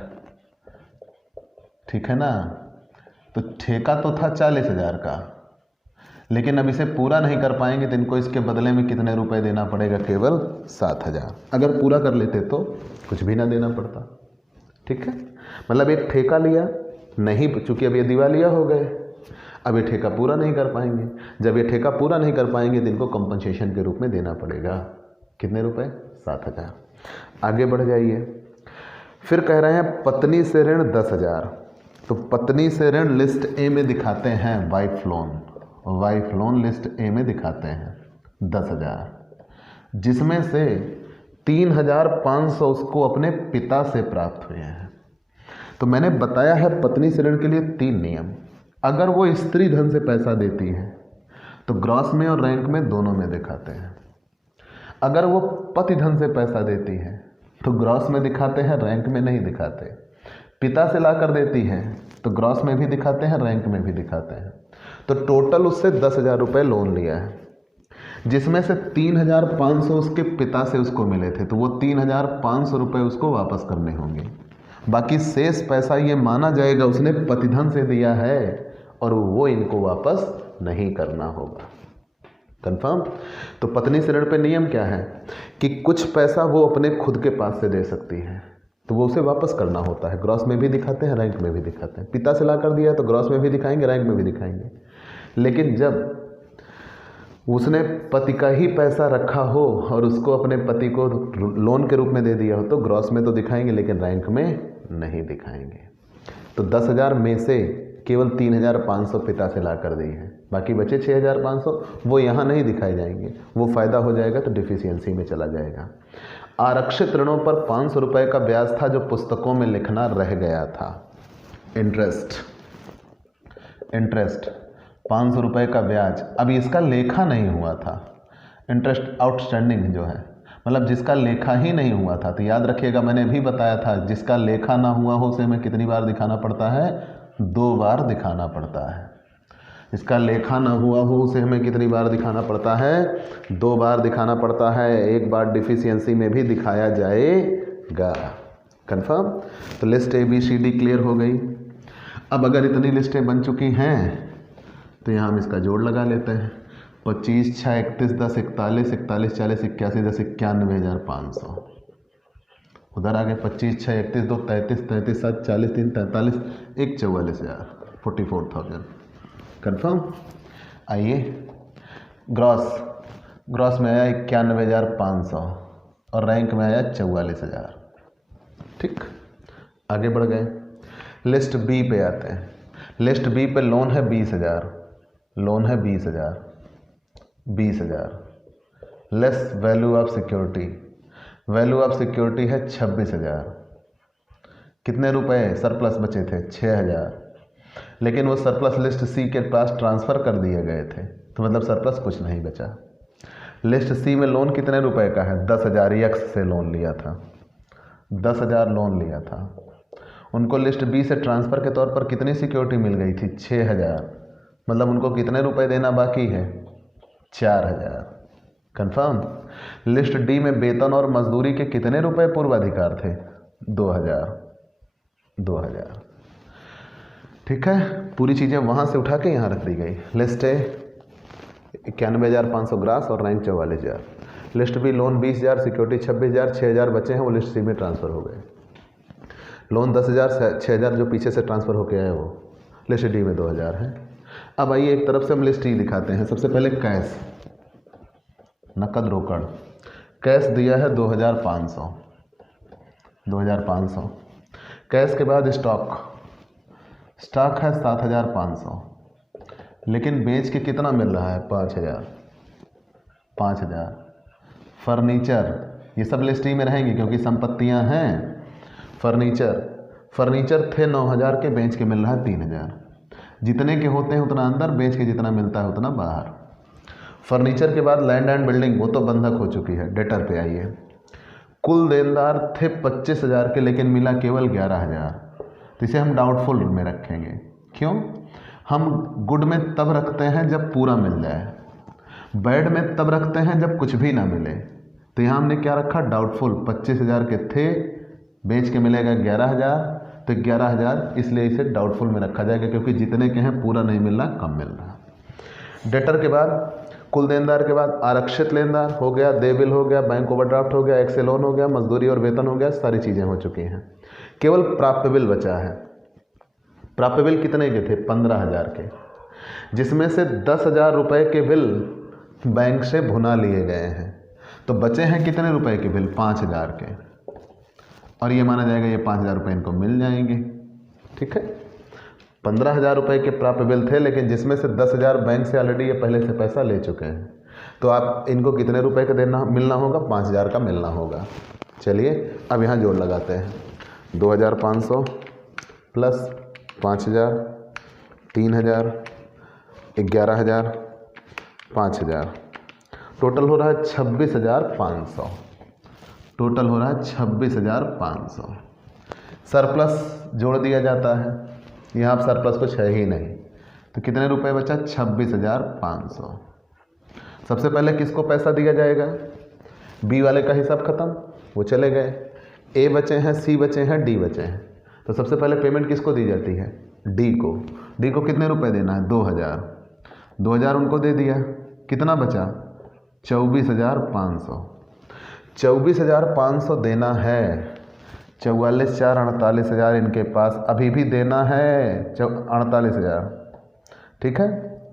ठीक है ना। तो ठेका तो था 40,000 का, लेकिन अब इसे पूरा नहीं कर पाएंगे तो इनको इसके बदले में कितने रुपए देना पड़ेगा, केवल 7,000। अगर पूरा कर लेते तो कुछ भी ना देना पड़ता। ठीक है, मतलब एक ठेका लिया नहीं, चूंकि अब ये दिवालिया हो गए, अब ये ठेका पूरा नहीं कर पाएंगे। जब ये ठेका पूरा नहीं कर पाएंगे तो इनको कंपनसेशन के रूप में देना पड़ेगा, कितने रुपए, 7,000। आगे बढ़ जाइए, फिर कह रहे हैं पत्नी से ऋण 10,000। तो पत्नी से ऋण लिस्ट ए में दिखाते हैं wife loan, wife loan list A में दिखाते हैं 10,000, जिसमें से 3,500 उसको अपने पिता से प्राप्त हुए हैं। तो मैंने बताया है पत्नी से ऋण के लिए 3 नियम। अगर वो स्त्री धन से पैसा देती है तो ग्रॉस में और रैंक में दोनों में दिखाते हैं। अगर वो पति धन से पैसा देती है तो ग्रॉस में दिखाते हैं, रैंक में नहीं दिखाते। पिता से लाकर देती है तो ग्रॉस में भी दिखाते हैं, रैंक में भी दिखाते हैं। तो टोटल उससे 10,000 रुपये लोन लिया है, जिसमें से 3,500 उसके पिता से उसको मिले थे, तो वो 3,500 रुपये उसको वापस करने होंगे। बाकी शेष पैसा ये माना जाएगा उसने पतिधन से दिया है और वो इनको वापस नहीं करना होगा। कंफर्म? तो पत्नी से ऋण पे नियम क्या है कि कुछ पैसा वो अपने खुद के पास से दे सकती है, तो वो उसे वापस करना होता है। ग्रॉस में भी दिखाते हैं, रैंक में भी दिखाते हैं। पिता से ला कर दिया है तो ग्रॉस में भी दिखाएंगे, रैंक में भी दिखाएंगे। लेकिन जब उसने पति का ही पैसा रखा हो और उसको अपने पति को लोन के रूप में दे दिया हो तो ग्रॉस में तो दिखाएंगे लेकिन रैंक में नहीं दिखाएंगे। तो 10,000 में से केवल 3,500 पिता से ला कर दी है, बाकी बचे 6,500 वो यहाँ नहीं दिखाए जाएंगे। वो फ़ायदा हो जाएगा तो डिफिशियंसी में चला जाएगा। आरक्षित ऋणों पर 500 रुपये का ब्याज था जो पुस्तकों में लिखना रह गया था। इंटरेस्ट 500 रुपये का ब्याज, अभी इसका लेखा नहीं हुआ था। इंटरेस्ट आउटस्टैंडिंग जो है, मतलब जिसका लेखा ही नहीं हुआ था। तो याद रखिएगा, मैंने भी बताया था जिसका लेखा ना हुआ हो उसे हमें कितनी बार दिखाना पड़ता है? 2 बार दिखाना पड़ता है। इसका लेखा ना हुआ हो उसे हमें कितनी बार दिखाना पड़ता है? 2 बार दिखाना पड़ता है। एक बार डिफिशियंसी में भी दिखाया जाएगा। कंफर्म? तो लिस्ट ABCD क्लियर हो गई। अब अगर इतनी लिस्टें बन चुकी हैं तो यहाँ हम इसका जोड़ लगा लेते हैं। 25, 6, 31, 10, 41, 41, 40, 81, 10, 91,500। उधर आगे 25, 6, 31, 2, 33, 33, 7, 40, 3, 43, 1, 44,000, 44,000। कंफर्म? आइए ग्रॉस में आया 91,500 और रैंक में आया 44,000। ठीक, आगे बढ़ गए। लिस्ट B पे आते हैं। लिस्ट B पे लोन है 20,000, लोन है 20,000 less value of security, value of security है 26,000। कितने रुपए सरप्लस बचे थे? 6,000। लेकिन वो सरप्लस लिस्ट C के पास ट्रांसफ़र कर दिए गए थे, तो मतलब सरप्लस कुछ नहीं बचा। लिस्ट C में लोन कितने रुपए का है? 10,000 यक्स से लोन लिया था, 10,000 लोन लिया था। उनको लिस्ट B से ट्रांसफ़र के तौर पर कितनी सिक्योरिटी मिल गई थी? 6,000। मतलब उनको कितने रुपए देना बाकी है? 4,000। कंफर्म? लिस्ट D में वेतन और मजदूरी के कितने रुपए पूर्वाधिकार थे? 2,000। ठीक है, पूरी चीज़ें वहाँ से उठा के यहाँ रख दी गई। लिस्ट A 91,500 ग्रास और rank 44,000। List B loan 20,000, security 26,000, 6,000 बचे हैं वो लिस्ट C में ट्रांसफ़र हो गए। लोन 10,000, 6,000 जो पीछे से ट्रांसफ़र होके आए वो लिस्ट D में 2,000 है। अब आइए एक तरफ से हम लिस्ट E दिखाते हैं। सबसे पहले कैश, नकद रोकड़। कैश दिया है 2,500। कैश के बाद स्टॉक है 7,500, लेकिन बेच के कितना मिल रहा है? 5,000। फर्नीचर, ये सब लिस्ट E में रहेंगे क्योंकि संपत्तियां हैं। फर्नीचर थे 9,000 के, बेच के मिल रहा है 3,000। जितने के होते हैं उतना अंदर, बेच के जितना मिलता है उतना बाहर। फर्नीचर के बाद लैंड एंड बिल्डिंग, वो तो बंधक हो चुकी है। डेटर पे आइए। कुल देनदार थे 25,000 के, लेकिन मिला केवल 11,000, तो इसे हम डाउटफुल में रखेंगे। क्यों? हम गुड में तब रखते हैं जब पूरा मिल जाए, बैड में तब रखते हैं जब कुछ भी ना मिले। तो यहाँ हमने क्या रखा? डाउटफुल। 25,000 के थे, बेच के मिलेगा 11,000, तो 11,000 इसलिए इसे डाउटफुल में रखा जाएगा क्योंकि जितने के हैं पूरा नहीं मिल रहा, कम मिल रहा। डेटर के बाद, कुल देनदार के बाद आरक्षित लेनदार हो गया, दे बिल हो गया, बैंक ओवरड्राफ्ट हो गया, एक्से लोन हो गया, मजदूरी और वेतन हो गया, सारी चीज़ें हो चुकी हैं। केवल प्राप्य बिल बचा है। प्राप्य बिल कितने के थे? 15,000 के, जिसमें से 10,000 रुपये के बिल बैंक से भुना लिए गए हैं। तो बचे हैं कितने रुपए के बिल? 5,000 के, और ये माना जाएगा ये 5,000 रुपये इनको मिल जाएंगे। ठीक है, 15,000 रुपये के प्राप्य बिल थे, लेकिन जिसमें से 10,000 बैंक से ऑलरेडी ये पहले से पैसा ले चुके हैं। तो आप इनको कितने रुपए का मिलना होगा? 5,000 का मिलना होगा। चलिए अब यहाँ जोड़ लगाते हैं। 2,500 प्लस 5,000, 3,000, 11,000, 5,000, टोटल हो रहा है 26,500। टोटल हो रहा है 26,500। सरप्लस जोड़ दिया जाता है, यहाँ सरप्लस कुछ है ही नहीं, तो कितने रुपए बचा? 26,500। सबसे पहले किसको पैसा दिया जाएगा? बी वाले का हिसाब खत्म, वो चले गए। ए बचे हैं, सी बचे हैं, डी बचे हैं। तो सबसे पहले पेमेंट किसको दी जाती है? डी को। डी को कितने रुपए देना है? 2000। 2000 उनको दे दिया, कितना बचा? 24,500। 24,500 देना है। 44 4 48,000 इनके पास अभी भी देना है। 48,000, ठीक है।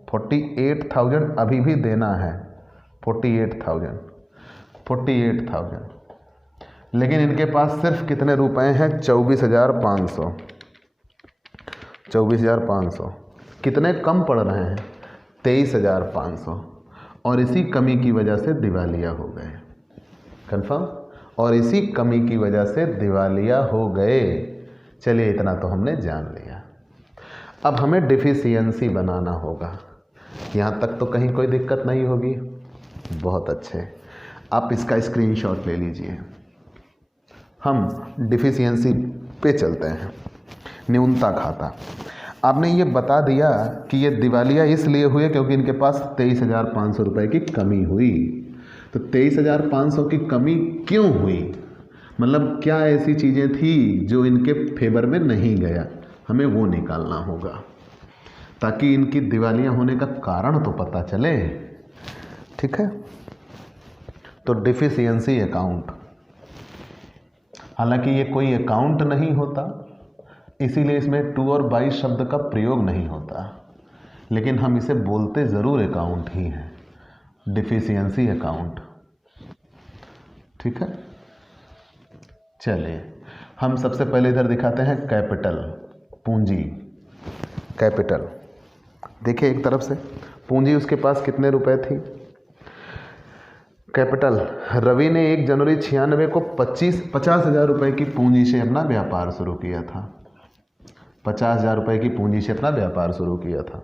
48,000 अभी भी देना है। 48,000। लेकिन इनके पास सिर्फ कितने रुपए हैं? 24,500। 24,500 कितने कम पड़ रहे हैं? 23,500। और इसी कमी की वजह से दिवालिया हो गए। कंफर्म? और इसी कमी की वजह से दिवालिया हो गए। चलिए, इतना तो हमने जान लिया। अब हमें डिफिशियंसी बनाना होगा। यहाँ तक तो कहीं कोई दिक्कत नहीं होगी? बहुत अच्छे, आप इसका स्क्रीनशॉट ले लीजिए। हम डिफिशियंसी पे चलते हैं। न्यूनता खाता। आपने ये बता दिया कि ये दिवालिया इसलिए हुए क्योंकि इनके पास 23,500 रुपये की कमी हुई। तो 23,500 की कमी क्यों हुई? मतलब क्या ऐसी चीज़ें थी जो इनके फेवर में नहीं गया? हमें वो निकालना होगा ताकि इनकी दिवालिया होने का कारण तो पता चले। ठीक है, तो डिफिशियंसी अकाउंट, हालांकि ये कोई अकाउंट नहीं होता, इसीलिए इसमें टू और बाई शब्द का प्रयोग नहीं होता, लेकिन हम इसे बोलते ज़रूर अकाउंट ही हैं, डिफिशियंसी अकाउंट। ठीक है, चलिए हम सबसे पहले इधर दिखाते हैं कैपिटल, पूंजी। कैपिटल देखिए, एक तरफ से पूंजी उसके पास कितने रुपए थी? कैपिटल, रवि ने 1 जनवरी 96 को 50,000 रुपये की पूंजी से अपना व्यापार शुरू किया था। 50,000 रुपये की पूंजी से अपना व्यापार शुरू किया था।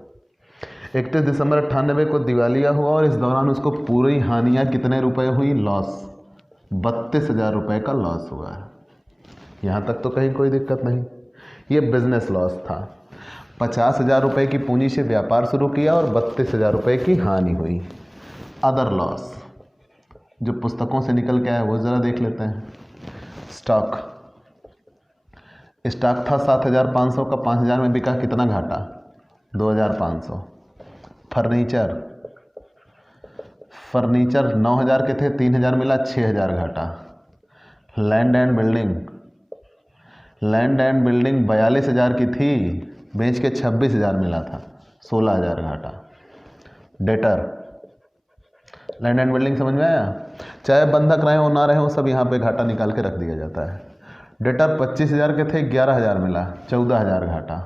31 दिसंबर 98 को दिवालिया हुआ और इस दौरान उसको पूरी हानियाँ कितने रुपए हुई? लॉस, 32,000 रुपये का लॉस हुआ है। यहाँ तक तो कहीं कोई दिक्कत नहीं। ये बिजनेस लॉस था। 50,000 रुपये की पूंजी से व्यापार शुरू किया और 32,000 रुपये की हानि हुई। अदर लॉस जो पुस्तकों से निकल के आया वो ज़रा देख लेते हैं। स्टॉक था 7,500 का, 5,000 में बिका, कितना घाटा? 2,500। फर्नीचर 9,000 के थे, 3,000 मिला, 6,000 घाटा। लैंड एंड बिल्डिंग 42,000 की थी, बेच के 26,000 मिला था, 16,000 घाटा। डेटर, लैंड एंड बिल्डिंग समझ में आया? चाहे बंधक रहे हो ना रहे हो, सब यहाँ पे घाटा निकाल के रख दिया जाता है। डेटर 25,000 के थे, 11,000 मिला, 14,000 घाटा।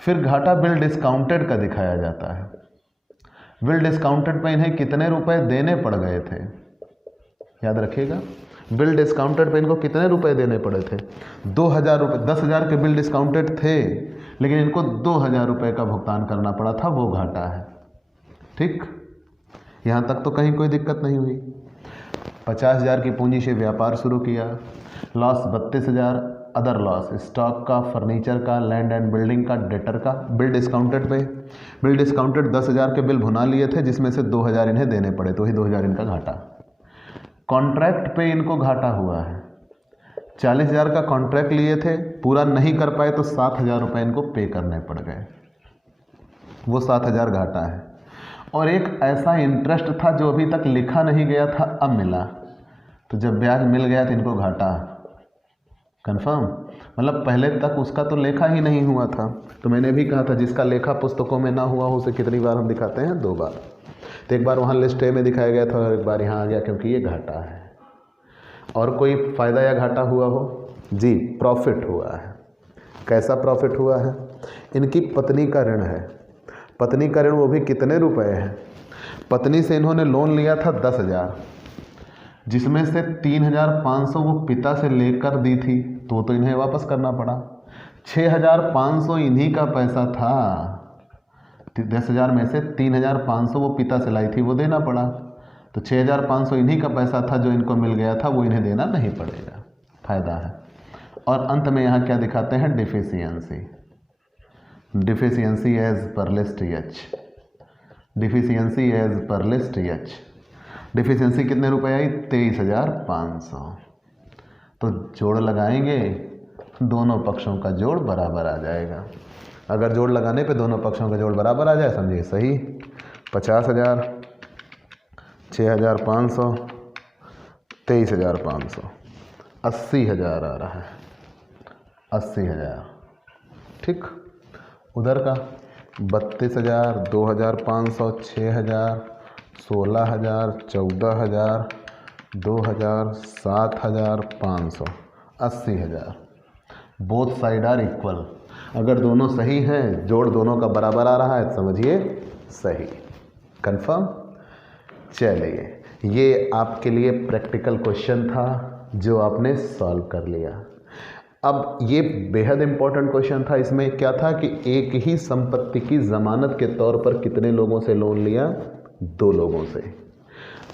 फिर घाटा बिल डिस्काउंटेड का दिखाया जाता है। बिल डिस्काउंटेड पे इन्हें कितने रुपए देने पड़ गए थे? याद रखिएगा, बिल डिस्काउंटेड पे इनको कितने रुपए देने पड़े थे? 2,000 रुपये। 10,000 के बिल डिस्काउंटेड थे, लेकिन इनको 2,000 रुपये का भुगतान करना पड़ा था, वो घाटा है। ठीक, यहाँ तक तो कहीं कोई दिक्कत नहीं हुई। 50,000 की पूंजी से व्यापार शुरू किया, लॉस 32,000। अदर लॉस, स्टॉक का, फर्नीचर का, लैंड एंड बिल्डिंग का, डेटर का। बिल डिस्काउंटेड 10,000 के बिल भुना लिए थे, जिसमें से 2,000 इन्हें देने पड़े, तो ही 2,000 इनका घाटा। कॉन्ट्रैक्ट पे इनको घाटा हुआ है। 40,000 का कॉन्ट्रैक्ट लिए थे, पूरा नहीं कर पाए तो 7,000 रुपये इनको पे करने पड़ गए, वो 7,000 घाटा है। और एक ऐसा इंटरेस्ट था जो अभी तक लिखा नहीं गया था, अब मिला, तो जब ब्याज मिल गया तो इनको घाटा। कंफर्म? मतलब पहले तक उसका तो लेखा ही नहीं हुआ था। तो मैंने भी कहा था जिसका लेखा पुस्तकों में ना हुआ हो उसे कितनी बार हम दिखाते हैं? 2 बार। तो एक बार वहाँ लिस्ट ए में दिखाया गया था और एक बार यहाँ आ गया, क्योंकि ये घाटा है। और कोई फ़ायदा या घाटा हुआ हो? जी, प्रॉफिट हुआ है। कैसा प्रॉफिट हुआ है? इनकी पत्नी का ऋण है। पत्नी का ऋण, वो भी कितने रुपए है? पत्नी से इन्होंने लोन लिया था 10,000, जिसमें से 3,500 वो पिता से लेकर दी थी, तो इन्हें वापस करना पड़ा। 6,500 इन्हीं का पैसा था। 10,000 में से 3,500 वो पिता से लाई थी, वो देना पड़ा। तो 6,500 इन्हीं का पैसा था जो इनको मिल गया था, वो इन्हें देना नहीं पड़ेगा, फायदा है। और अंत में यहाँ क्या दिखाते हैं? Deficiency as per list H. Deficiency as per list H. Deficiency कितने रुपए आई? 23,500। तो जोड़ लगाएंगे, दोनों पक्षों का जोड़ बराबर आ जाएगा। अगर जोड़ लगाने पे दोनों पक्षों का जोड़ बराबर आ जाए समझिए सही। 50,000, 6,500, 23,500, 80,000 आ रहा है। 80,000 ठीक। उधर का 32,000, 2,500, 6,000, 16,000, 14,000, 2,000, 7,500, 80,000। Both side are equal. अगर दोनों सही हैं, जोड़ दोनों का बराबर आ रहा है, समझिए सही। कंफर्म। चलिए, ये आपके लिए प्रैक्टिकल क्वेश्चन था जो आपने सॉल्व कर लिया। अब ये बेहद इंपॉर्टेंट क्वेश्चन था। इसमें क्या था कि एक ही संपत्ति की जमानत के तौर पर कितने लोगों से लोन लिया? 2 लोगों से।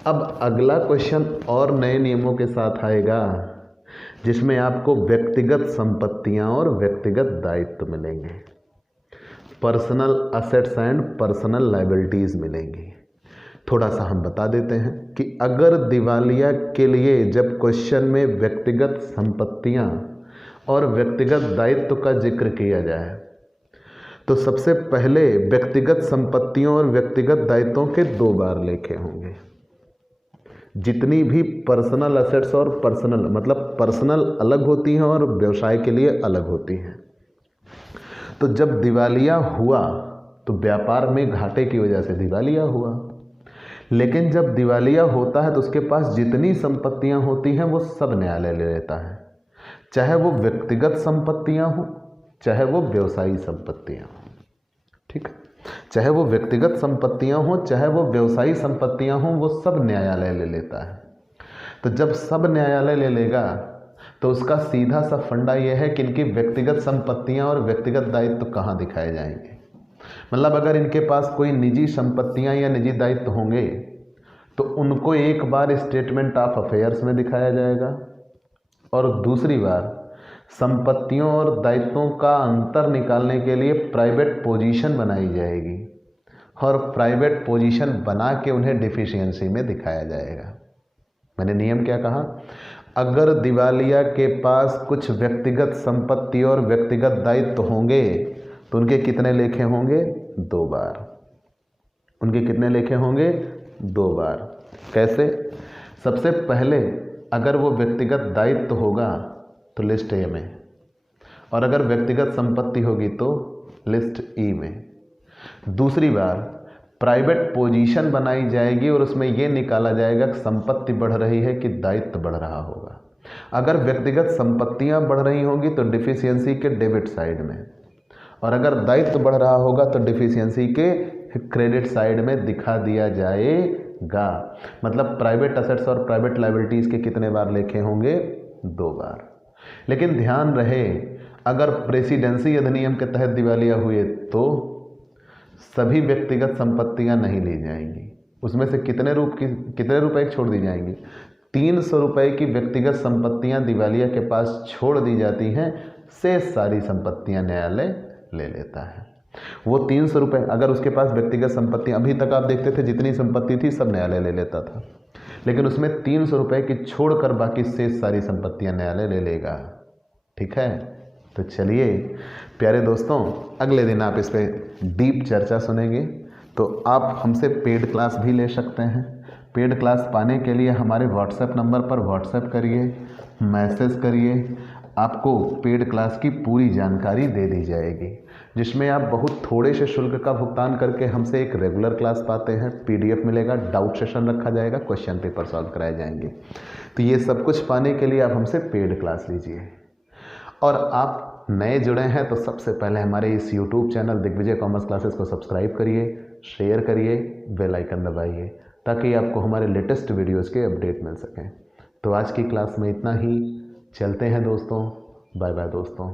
अब अगला क्वेश्चन और नए नियमों के साथ आएगा जिसमें आपको व्यक्तिगत संपत्तियां और व्यक्तिगत दायित्व मिलेंगे। Personal assets and personal liabilities मिलेंगी। थोड़ा सा हम बता देते हैं कि अगर दिवालिया के लिए जब क्वेश्चन में व्यक्तिगत संपत्तियां और व्यक्तिगत दायित्व का जिक्र किया जाए तो सबसे पहले व्यक्तिगत संपत्तियों और व्यक्तिगत दायित्वों के 2 बार लेखे होंगे। जितनी भी पर्सनल असेट्स और पर्सनल मतलब पर्सनल अलग होती हैं और व्यवसाय के लिए अलग होती हैं। तो जब दिवालिया हुआ तो व्यापार में घाटे की वजह से दिवालिया हुआ, लेकिन जब दिवालिया होता है तो उसके पास जितनी संपत्तियां होती हैं वो सब न्यायालय ले लेता है, चाहे वो व्यक्तिगत संपत्तियां हो चाहे वो व्यवसायी संपत्तियां हो। ठीक है, चाहे वो व्यक्तिगत संपत्तियां हो चाहे वो व्यवसायी संपत्तियां हो, वो सब न्यायालय ले लेता है। तो जब सब न्यायालय ले लेगा तो उसका सीधा सा फंडा यह है कि इनकी व्यक्तिगत संपत्तियां और व्यक्तिगत दायित्व कहाँ दिखाए जाएंगे। मतलब अगर इनके पास कोई निजी संपत्तियां या निजी दायित्व होंगे तो उनको एक बार स्टेटमेंट ऑफ अफेयर्स में दिखाया जाएगा और दूसरी बार संपत्तियों और दायित्वों का अंतर निकालने के लिए प्राइवेट पोजीशन बनाई जाएगी और प्राइवेट पोजीशन बना के उन्हें डिफिशियंसी में दिखाया जाएगा। मैंने नियम क्या कहा? अगर दिवालिया के पास कुछ व्यक्तिगत संपत्ति और व्यक्तिगत दायित्व होंगे तो उनके कितने लेखे होंगे? 2 बार। उनके कितने लेखे होंगे? 2 बार। कैसे? सबसे पहले अगर वो व्यक्तिगत दायित्व होगा तो लिस्ट ए में, और अगर व्यक्तिगत संपत्ति होगी तो लिस्ट ई में। दूसरी बार प्राइवेट पोजीशन बनाई जाएगी और उसमें यह निकाला जाएगा कि संपत्ति बढ़ रही है कि दायित्व बढ़ रहा होगा। अगर व्यक्तिगत संपत्तियां बढ़ रही होंगी तो डिफिशियंसी के डेबिट साइड में, और अगर दायित्व बढ़ रहा होगा तो डिफिशियंसी के क्रेडिट साइड में दिखा दिया जाएगा। मतलब प्राइवेट असेट्स और प्राइवेट लायबिलिटीज के कितने बार लेखे होंगे? 2 बार। लेकिन ध्यान रहे, अगर प्रेसिडेंसी अधिनियम के तहत दिवालिया हुए तो सभी व्यक्तिगत संपत्तियां नहीं ली जाएंगी। उसमें से कितने रुपए छोड़ दी जाएंगी? 300 रुपए की व्यक्तिगत संपत्तियां दिवालिया के पास छोड़ दी जाती हैं, शेष सारी संपत्तियां न्यायालय ले लेता है। वो 300 रुपए, अगर उसके पास व्यक्तिगत संपत्तियां, अभी तक आप देखते थे जितनी संपत्ति थी सब न्यायालय ले लेता था, लेकिन उसमें 300 रुपए की छोड़कर बाकी शेष सारी संपत्तियां न्यायालय ले लेगा। ठीक है, तो चलिए प्यारे दोस्तों, अगले दिन आप इस पर डीप चर्चा सुनेंगे। तो आप हमसे पेड क्लास भी ले सकते हैं। पेड क्लास पाने के लिए हमारे व्हाट्सएप नंबर पर व्हाट्सएप करिए, मैसेज करिए, आपको पेड क्लास की पूरी जानकारी दे दी जाएगी, जिसमें आप बहुत थोड़े से शुल्क का भुगतान करके हमसे एक रेगुलर क्लास पाते हैं। PDF मिलेगा, डाउट सेशन रखा जाएगा, क्वेश्चन पेपर सॉल्व कराए जाएंगे। तो ये सब कुछ पाने के लिए आप हमसे पेड क्लास लीजिए। और आप नए जुड़े हैं तो सबसे पहले हमारे इस YouTube channel Digvijay commerce classes को सब्सक्राइब करिए, शेयर करिए, बेल आइकन दबाइए, ताकि आपको हमारे लेटेस्ट वीडियोस के अपडेट मिल सकें। तो आज की क्लास में इतना ही। चलते हैं दोस्तों, बाय बाय दोस्तों।